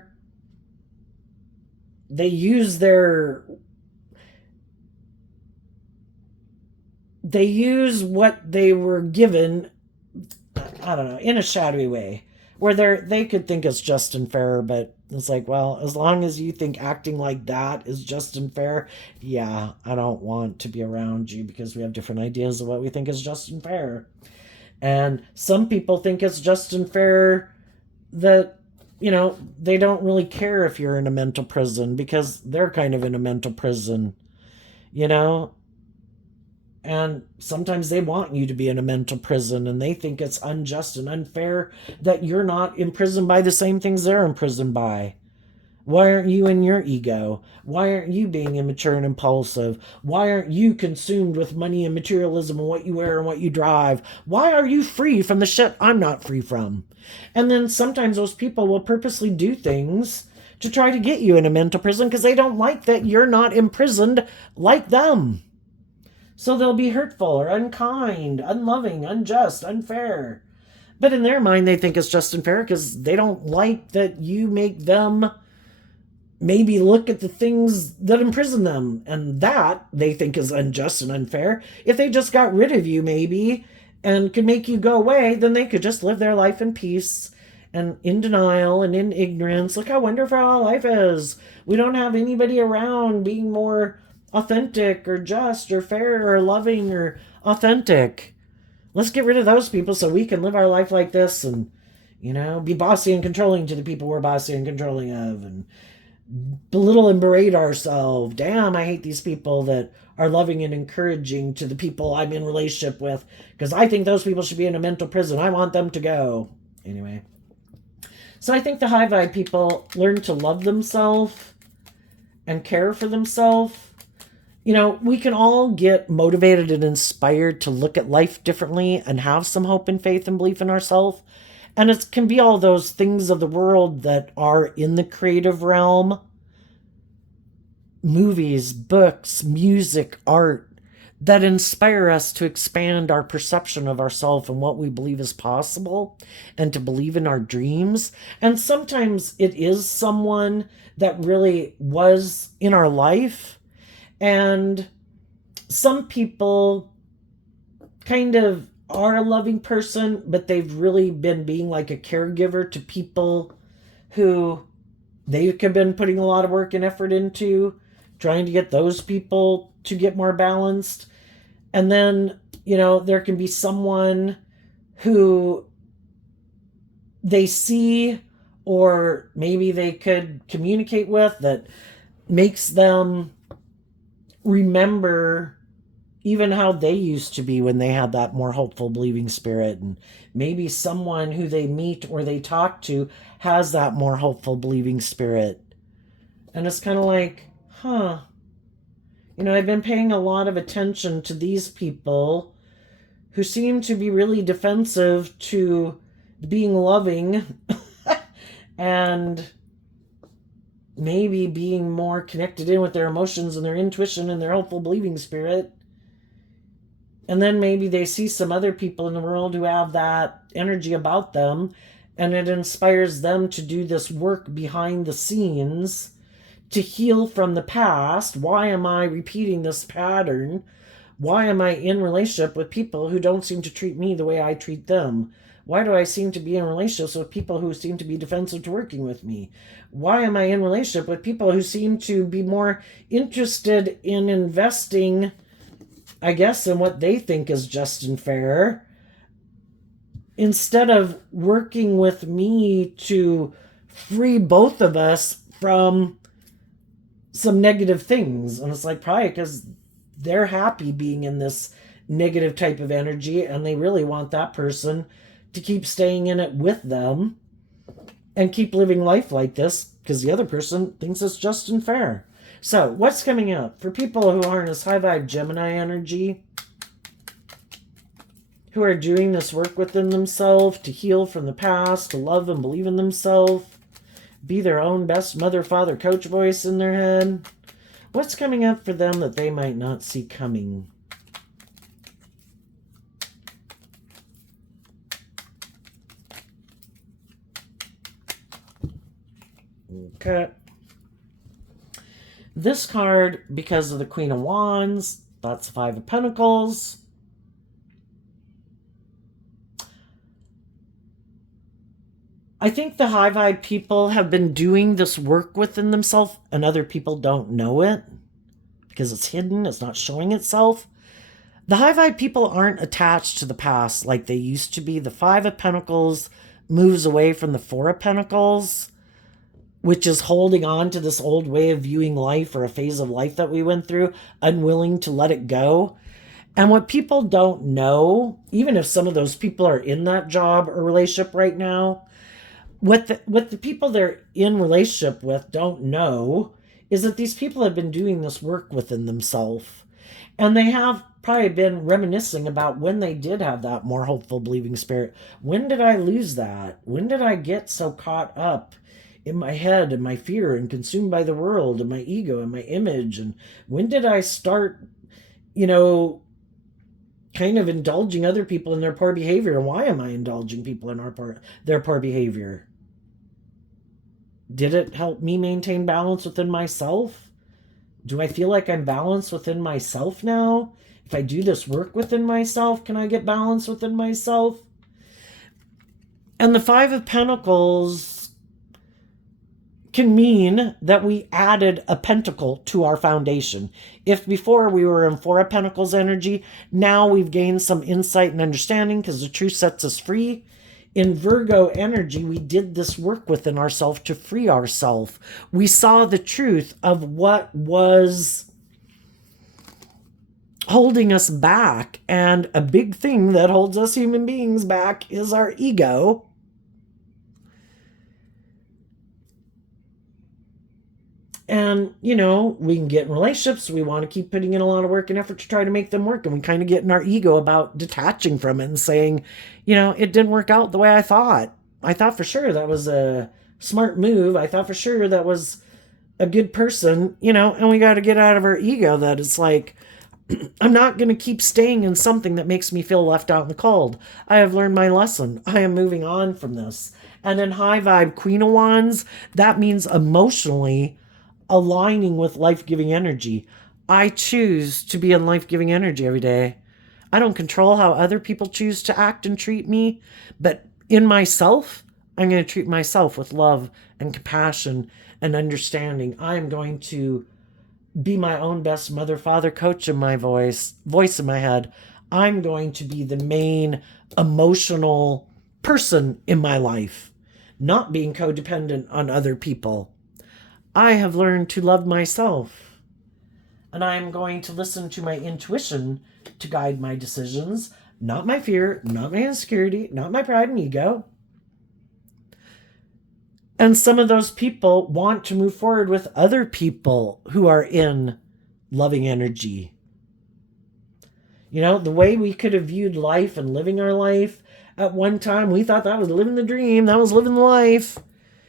use what they were given, I don't know, in a shadowy way. where they could think it's just and fair, but it's like, well, as long as you think acting like that is just and fair, yeah, I don't want to be around you because we have different ideas of what we think is just and fair. And some people think it's just and fair that, they don't really care if you're in a mental prison because they're kind of in a mental prison, you know? And sometimes they want you to be in a mental prison and they think it's unjust and unfair that you're not imprisoned by the same things they're imprisoned by. Why aren't you in your ego? Why aren't you being immature and impulsive? Why aren't you consumed with money and materialism and what you wear and what you drive? Why are you free from the shit I'm not free from? And then sometimes those people will purposely do things to try to get you in a mental prison because they don't like that you're not imprisoned like them. So they'll be hurtful or unkind, unloving, unjust, unfair. But in their mind, they think it's just and fair because they don't like that you make them maybe look at the things that imprison them. And that they think is unjust and unfair. If they just got rid of you, maybe, and could make you go away, then they could just live their life in peace and in denial and in ignorance. Look how wonderful our life is. We don't have anybody around being more authentic or just or fair or loving or authentic. Let's get rid of those people so we can live our life like this and, be bossy and controlling to the people we're bossy and controlling of and belittle and berate ourselves. Damn, I hate these people that are loving and encouraging to the people I'm in relationship with because I think those people should be in a mental prison. I want them to go. Anyway. So I think the high vibe people learn to love themselves and care for themselves. We can all get motivated and inspired to look at life differently and have some hope and faith and belief in ourselves. And it can be all those things of the world that are in the creative realm. Movies, books, music, art, that inspire us to expand our perception of ourselves and what we believe is possible and to believe in our dreams. And sometimes it is someone that really was in our life. And some people kind of are a loving person, but they've really been being like a caregiver to people who they've been putting a lot of work and effort into, trying to get those people to get more balanced. And then, there can be someone who they see or maybe they could communicate with that makes them remember even how they used to be when they had that more hopeful believing spirit. And maybe someone who they meet or they talk to has that more hopeful believing spirit. And it's kind of like, I've been paying a lot of attention to these people who seem to be really defensive to being loving and maybe being more connected in with their emotions and their intuition and their hopeful believing spirit. And then maybe they see some other people in the world who have that energy about them, and it inspires them to do this work behind the scenes to heal from the past. Why am I repeating this pattern? Why am I in relationship with people who don't seem to treat me the way I treat them? Why do I seem to be in relationships with people who seem to be defensive to working with me? Why am I in relationship with people who seem to be more interested in investing, I guess, in what they think is just and fair, instead of working with me to free both of us from some negative things? And it's like, probably because they're happy being in this negative type of energy and they really want that person to keep staying in it with them and keep living life like this because the other person thinks it's just and fair. So what's coming up for people who aren't as high vibe Gemini energy, who are doing this work within themselves to heal from the past, to love and believe in themselves, be their own best mother, father, coach voice in their head? What's coming up for them that they might not see coming? Okay. This card, because of the Queen of Wands, that's the Five of Pentacles. I think the high vibe people have been doing this work within themselves and other people don't know it because it's hidden, it's not showing itself. The high vibe people aren't attached to the past like they used to be. The Five of Pentacles moves away from the Four of Pentacles, which is holding on to this old way of viewing life or a phase of life that we went through, unwilling to let it go. And what people don't know, even if some of those people are in that job or relationship right now, what the people they're in relationship with don't know is that these people have been doing this work within themselves. And they have probably been reminiscing about when they did have that more hopeful, believing spirit. When did I lose that? When did I get so caught up in my head and my fear and consumed by the world and my ego and my image? And when did I start, kind of indulging other people in their poor behavior? And why am I indulging people in their poor behavior? Did it help me maintain balance within myself? Do I feel like I'm balanced within myself now? If I do this work within myself, can I get balance within myself? And the Five of Pentacles can mean that we added a pentacle to our foundation. If before we were in Four of Pentacles energy, now we've gained some insight and understanding because the truth sets us free. In Virgo energy, we did this work within ourselves to free ourselves. We saw the truth of what was holding us back. And a big thing that holds us human beings back is our ego. And, we can get in relationships. We want to keep putting in a lot of work and effort to try to make them work. And we kind of get in our ego about detaching from it and saying, it didn't work out the way I thought. I thought for sure that was a smart move. I thought for sure that was a good person, and we got to get out of our ego that it's like, I'm not going to keep staying in something that makes me feel left out in the cold. I have learned my lesson. I am moving on from this. And in high vibe Queen of Wands, that means emotionally aligning with life-giving energy. I choose to be in life-giving energy every day. I don't control how other people choose to act and treat me, but in myself, I'm going to treat myself with love and compassion and understanding. I am going to be my own best mother, father, coach in my voice in my head. I'm going to be the main emotional person in my life, not being codependent on other people. I have learned to love myself, and I am going to listen to my intuition to guide my decisions, not my fear, not my insecurity, not my pride and ego. And some of those people want to move forward with other people who are in loving energy. The way we could have viewed life and living our life at one time, we thought that was living the dream, that was living the life.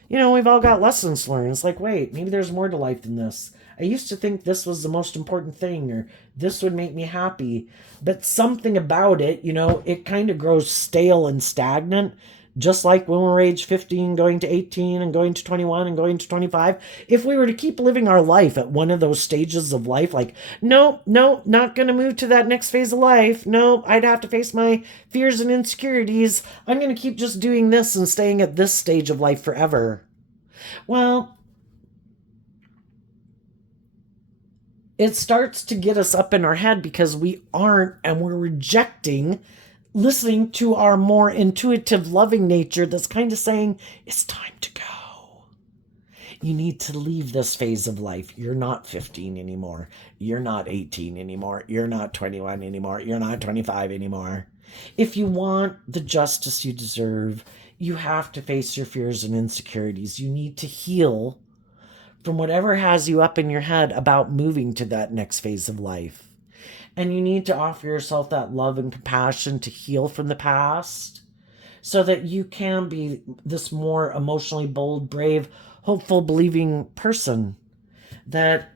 We've all got lessons learned. It's like, wait, maybe there's more to life than this. I used to think this was the most important thing, or this would make me happy. But something about it, it kind of grows stale and stagnant. Just like when we're age 15, going to 18, and going to 21, and going to 25. If we were to keep living our life at one of those stages of life, like, no, not going to move to that next phase of life. No, I'd have to face my fears and insecurities. I'm going to keep just doing this and staying at this stage of life forever. Well, it starts to get us up in our head because we aren't, and we're rejecting listening to our more intuitive, loving nature that's kind of saying, it's time to go. You need to leave this phase of life. You're not 15 anymore. You're not 18 anymore. You're not 21 anymore. You're not 25 anymore. If you want the justice you deserve, you have to face your fears and insecurities. You need to heal from whatever has you up in your head about moving to that next phase of life. And you need to offer yourself that love and compassion to heal from the past so that you can be this more emotionally bold, brave, hopeful, believing person that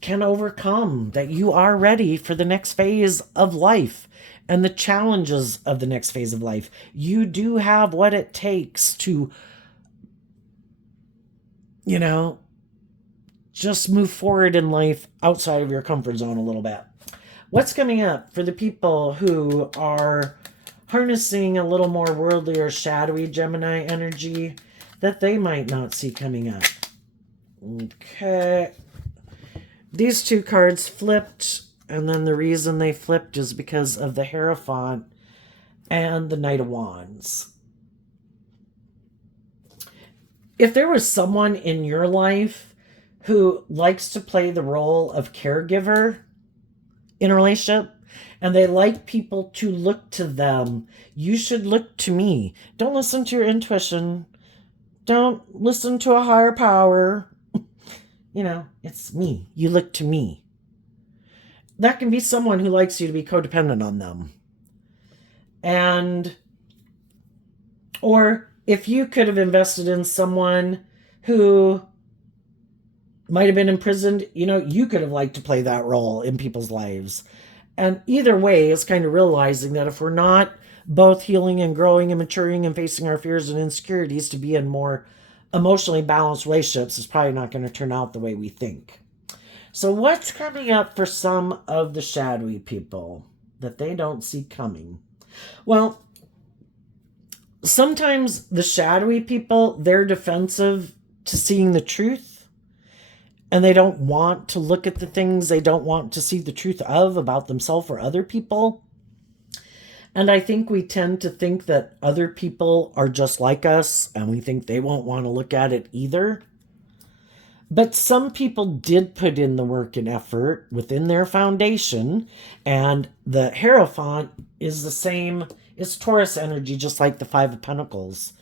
can overcome, that you are ready for the next phase of life and the challenges of the next phase of life. You do have what it takes to, just move forward in life outside of your comfort zone a little bit. What's coming up for the people who are harnessing a little more worldly or shadowy Gemini energy that they might not see coming up. Okay. These two cards flipped, and then the reason they flipped is because of the Hierophant and the Knight of Wands. If there was someone in your life who likes to play the role of caregiver in a relationship, and they like people to look to them, you should look to me. Don't listen to your intuition. Don't listen to a higher power. You know, it's me. You look to me. That can be someone who likes you to be codependent on them. Or if you could have invested in someone who might have been imprisoned, you could have liked to play that role in people's lives. And either way, it's kind of realizing that if we're not both healing and growing and maturing and facing our fears and insecurities to be in more emotionally balanced relationships, it's probably not going to turn out the way we think. So what's coming up for some of the shadowy people that they don't see coming? Well, sometimes the shadowy people, they're defensive to seeing the truth, and they don't want to look at the things they don't want to see the truth of about themselves or other people. And I think we tend to think that other people are just like us, and we think they won't want to look at it either. But some people did put in the work and effort within their foundation, and the Hierophant is the same. It's Taurus energy, just like the Five of Pentacles.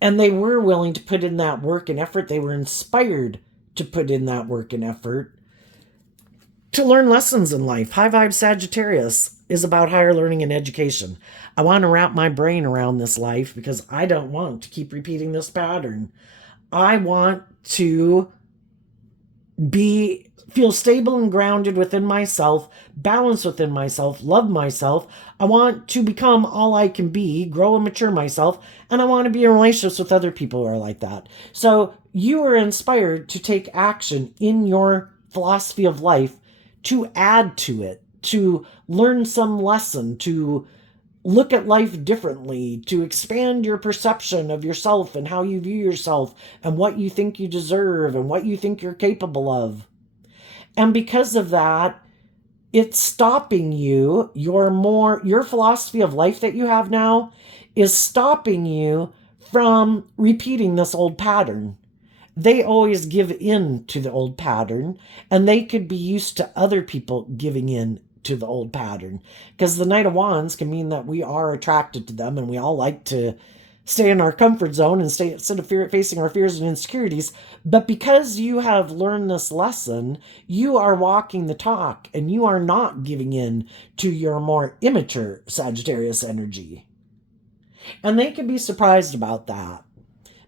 And they were willing to put in that work and effort. They were inspired to put in that work and effort to learn lessons in life. High Vibe Sagittarius is about higher learning and education. I want to wrap my brain around this life because I don't want to keep repeating this pattern. I want to feel stable and grounded within myself, balanced within myself, love myself. I want to become all I can be, grow and mature myself, and I want to be in relationships with other people who are like that. So you are inspired to take action in your philosophy of life to add to it, to learn some lesson, to look at life differently, to expand your perception of yourself and how you view yourself and what you think you deserve and what you think you're capable of. And because of that, it's stopping you. Your philosophy of life that you have now is stopping you from repeating this old pattern. They always give in to the old pattern, and they could be used to other people giving in to the old pattern. Because the Knight of Wands can mean that we are attracted to them, and we all like to stay in our comfort zone and stay instead of facing our fears and insecurities. But because you have learned this lesson, you are walking the talk, and you are not giving in to your more immature Sagittarius energy. And they could be surprised about that,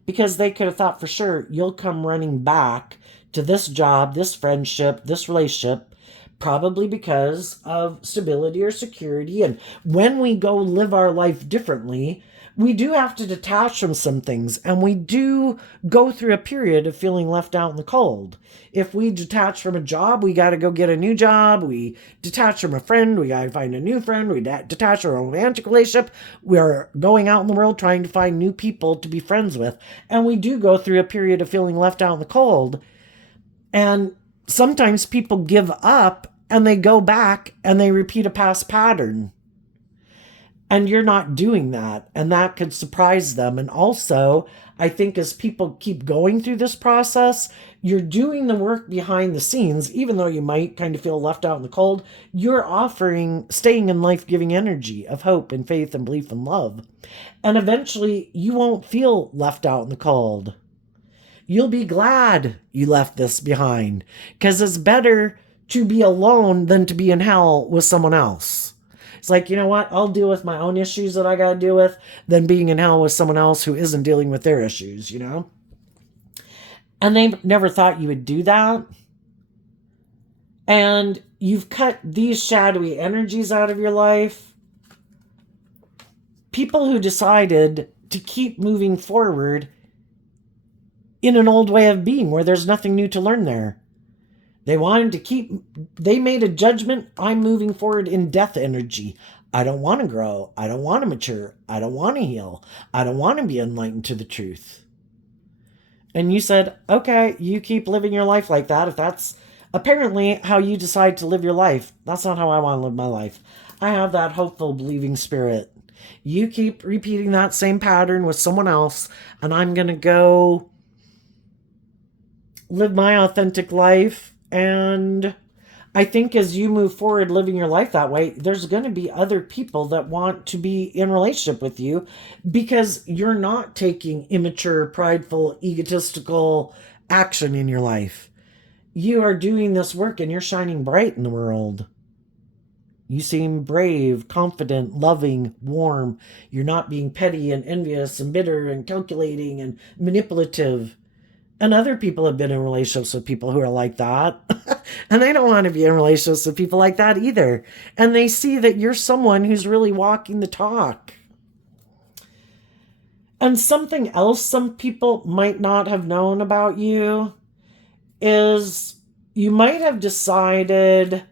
because they could have thought for sure you'll come running back to this job, this friendship, this relationship, probably because of stability or security. And when we go live our life differently, we do have to detach from some things, and we do go through a period of feeling left out in the cold. If we detach from a job, we got to go get a new job. We detach from a friend, we got to find a new friend. We detach from a romantic relationship. We're going out in the world trying to find new people to be friends with. And we do go through a period of feeling left out in the cold. And sometimes people give up and they go back and they repeat a past pattern. And you're not doing that. And that could surprise them. And also, I think as people keep going through this process, you're doing the work behind the scenes, even though you might kind of feel left out in the cold. You're offering staying in life-giving energy of hope and faith and belief and love. And eventually, you won't feel left out in the cold. You'll be glad you left this behind, because it's better to be alone than to be in hell with someone else. It's like, you know what? I'll deal with my own issues that I got to deal with than being in hell with someone else who isn't dealing with their issues, you know? And they never thought you would do that. And you've cut these shadowy energies out of your life. People who decided to keep moving forward in an old way of being where there's nothing new to learn there. They wanted to they made a judgment. I'm moving forward in death energy. I don't want to grow. I don't want to mature. I don't want to heal. I don't want to be enlightened to the truth. And you said, okay, you keep living your life like that. If that's apparently how you decide to live your life, that's not how I want to live my life. I have that hopeful, believing spirit. You keep repeating that same pattern with someone else, and I'm going to go live my authentic life. And I think as you move forward living your life that way, there's going to be other people that want to be in relationship with you because you're not taking immature, prideful, egotistical action in your life. You are doing this work and you're shining bright in the world. You seem brave, confident, loving, warm. You're not being petty and envious and bitter and calculating and manipulative. And other people have been in relationships with people who are like that. And they don't want to be in relationships with people like that either. And they see that you're someone who's really walking the talk. And something else some people might not have known about you is you might have decided,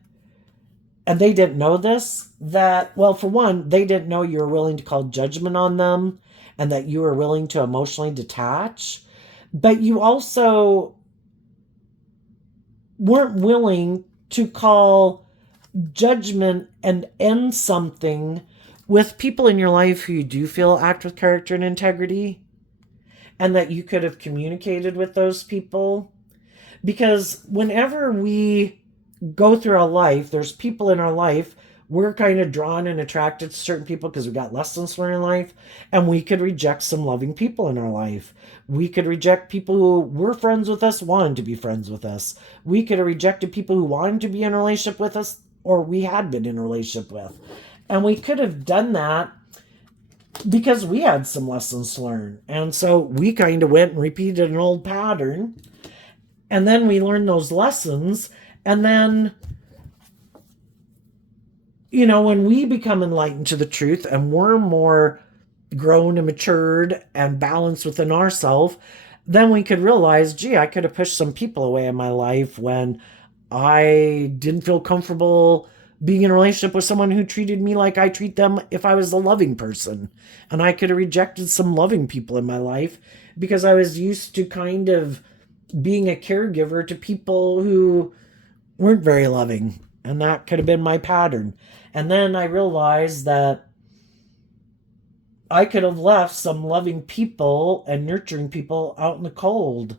and they didn't know this, that, well, for one, they didn't know you were willing to call judgment on them and that you were willing to emotionally detach. But you also weren't willing to call judgment and end something with people in your life who you do feel act with character and integrity, and that you could have communicated with those people. Because whenever we go through our life, there's people in our life, we're kind of drawn and attracted to certain people because we got lessons to learn in life, and we could reject some loving people in our life. We could reject people who were friends with us, wanted to be friends with us. We could have rejected people who wanted to be in a relationship with us, or we had been in a relationship with. And we could have done that because we had some lessons to learn. And so we kind of went and repeated an old pattern. And then we learned those lessons. And then, when we become enlightened to the truth and we're more grown and matured and balanced within ourselves, then we could realize, gee, I could have pushed some people away in my life when I didn't feel comfortable being in a relationship with someone who treated me like I treat them if I was a loving person. And I could have rejected some loving people in my life because I was used to kind of being a caregiver to people who weren't very loving. And that could have been my pattern. And then I realized that I could have left some loving people and nurturing people out in the cold.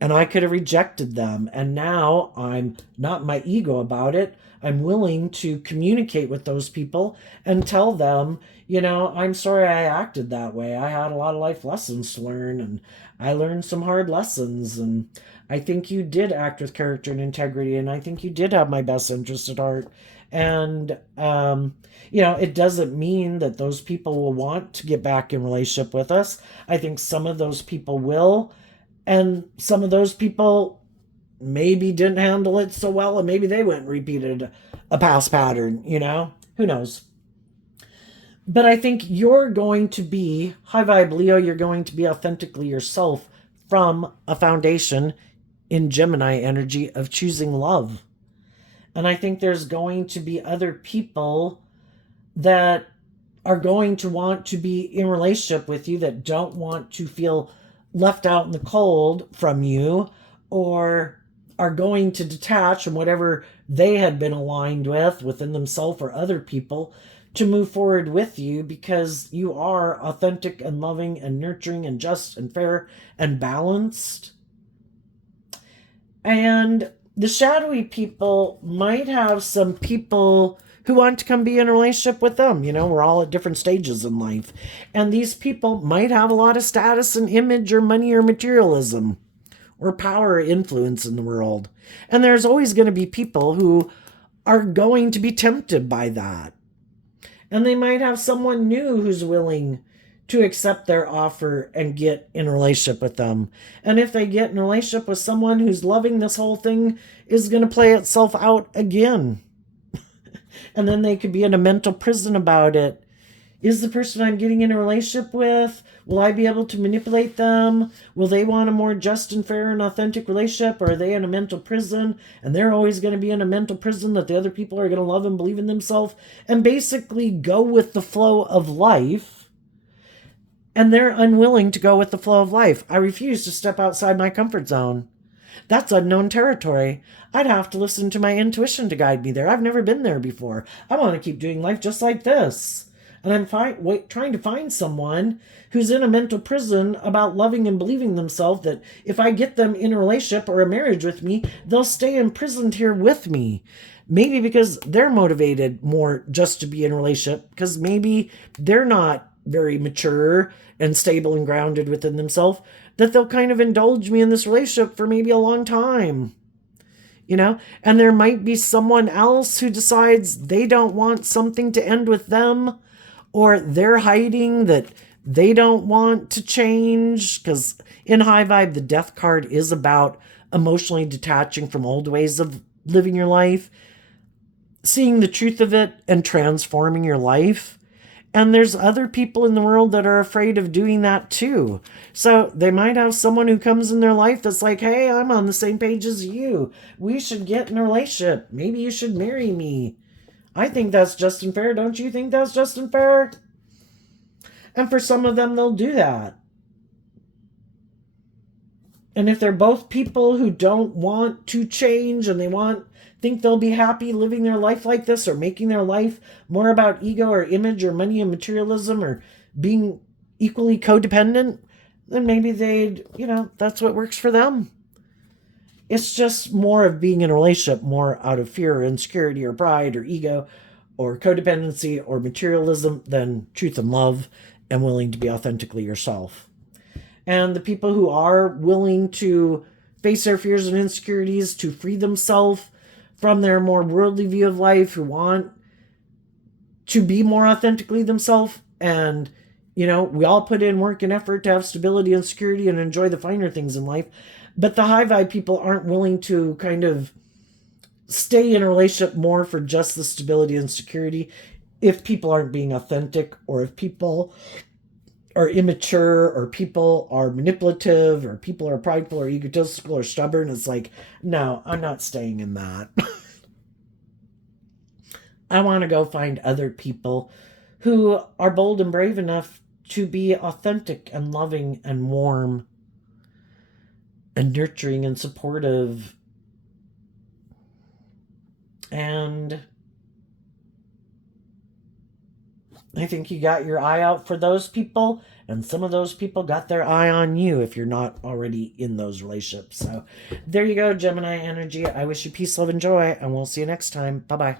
And I could have rejected them. And now I'm not my ego about it. I'm willing to communicate with those people and tell them, I'm sorry I acted that way. I had a lot of life lessons to learn, and I learned some hard lessons. And I think you did act with character and integrity, and I think you did have my best interest at heart. And, it doesn't mean that those people will want to get back in relationship with us. I think some of those people will, and some of those people maybe didn't handle it so well, and maybe they went and repeated a past pattern, who knows. But I think you're going to be, high vibe Leo, you're going to be authentically yourself from a foundation in Gemini energy of choosing love. And I think there's going to be other people that are going to want to be in relationship with you that don't want to feel left out in the cold from you, or are going to detach from whatever they had been aligned with within themselves or other people to move forward with you because you are authentic and loving and nurturing and just and fair and balanced. And the shadowy people might have some people who want to come be in a relationship with them. We're all at different stages in life. And these people might have a lot of status and image or money or materialism or power or influence in the world. And there's always going to be people who are going to be tempted by that. And they might have someone new who's willing to accept their offer and get in a relationship with them. And if they get in a relationship with someone who's loving, this whole thing is going to play itself out again. And then they could be in a mental prison about it. Is the person I'm getting in a relationship with, will I be able to manipulate them? Will they want a more just and fair and authentic relationship? Or are they in a mental prison and they're always going to be in a mental prison that the other people are going to love and believe in themselves and basically go with the flow of life? And they're unwilling to go with the flow of life. I refuse to step outside my comfort zone. That's unknown territory. I'd have to listen to my intuition to guide me there. I've never been there before. I want to keep doing life just like this. And I'm trying to find someone who's in a mental prison about loving and believing themselves that if I get them in a relationship or a marriage with me, they'll stay imprisoned here with me. Maybe because they're motivated more just to be in a relationship, because maybe they're not very mature and stable and grounded within themselves, that they'll kind of indulge me in this relationship for maybe a long time. And there might be someone else who decides they don't want something to end with them, or they're hiding that they don't want to change, because in high vibe, the death card is about emotionally detaching from old ways of living your life, seeing the truth of it and transforming your life. And there's other people in the world that are afraid of doing that too. So they might have someone who comes in their life that's like, hey, I'm on the same page as you. We should get in a relationship. Maybe you should marry me. I think that's just and fair. Don't you think that's just and fair? And for some of them, they'll do that. And if they're both people who don't want to change and think they'll be happy living their life like this, or making their life more about ego or image or money and materialism, or being equally codependent, then maybe that's what works for them. It's just more of being in a relationship more out of fear or insecurity or pride or ego or codependency or materialism than truth and love and willing to be authentically yourself. And the people who are willing to face their fears and insecurities, to free themselves from their more worldly view of life, who want to be more authentically themselves. And, we all put in work and effort to have stability and security and enjoy the finer things in life. But the high vibe people aren't willing to kind of stay in a relationship more for just the stability and security if people aren't being authentic, or if people are immature, or people are manipulative, or people are prideful or egotistical or stubborn. It's like, no, I'm not staying in that. I want to go find other people who are bold and brave enough to be authentic and loving and warm and nurturing and supportive. And I think you got your eye out for those people, and some of those people got their eye on you if you're not already in those relationships. So there you go, Gemini energy. I wish you peace, love, and joy, and we'll see you next time. Bye-bye.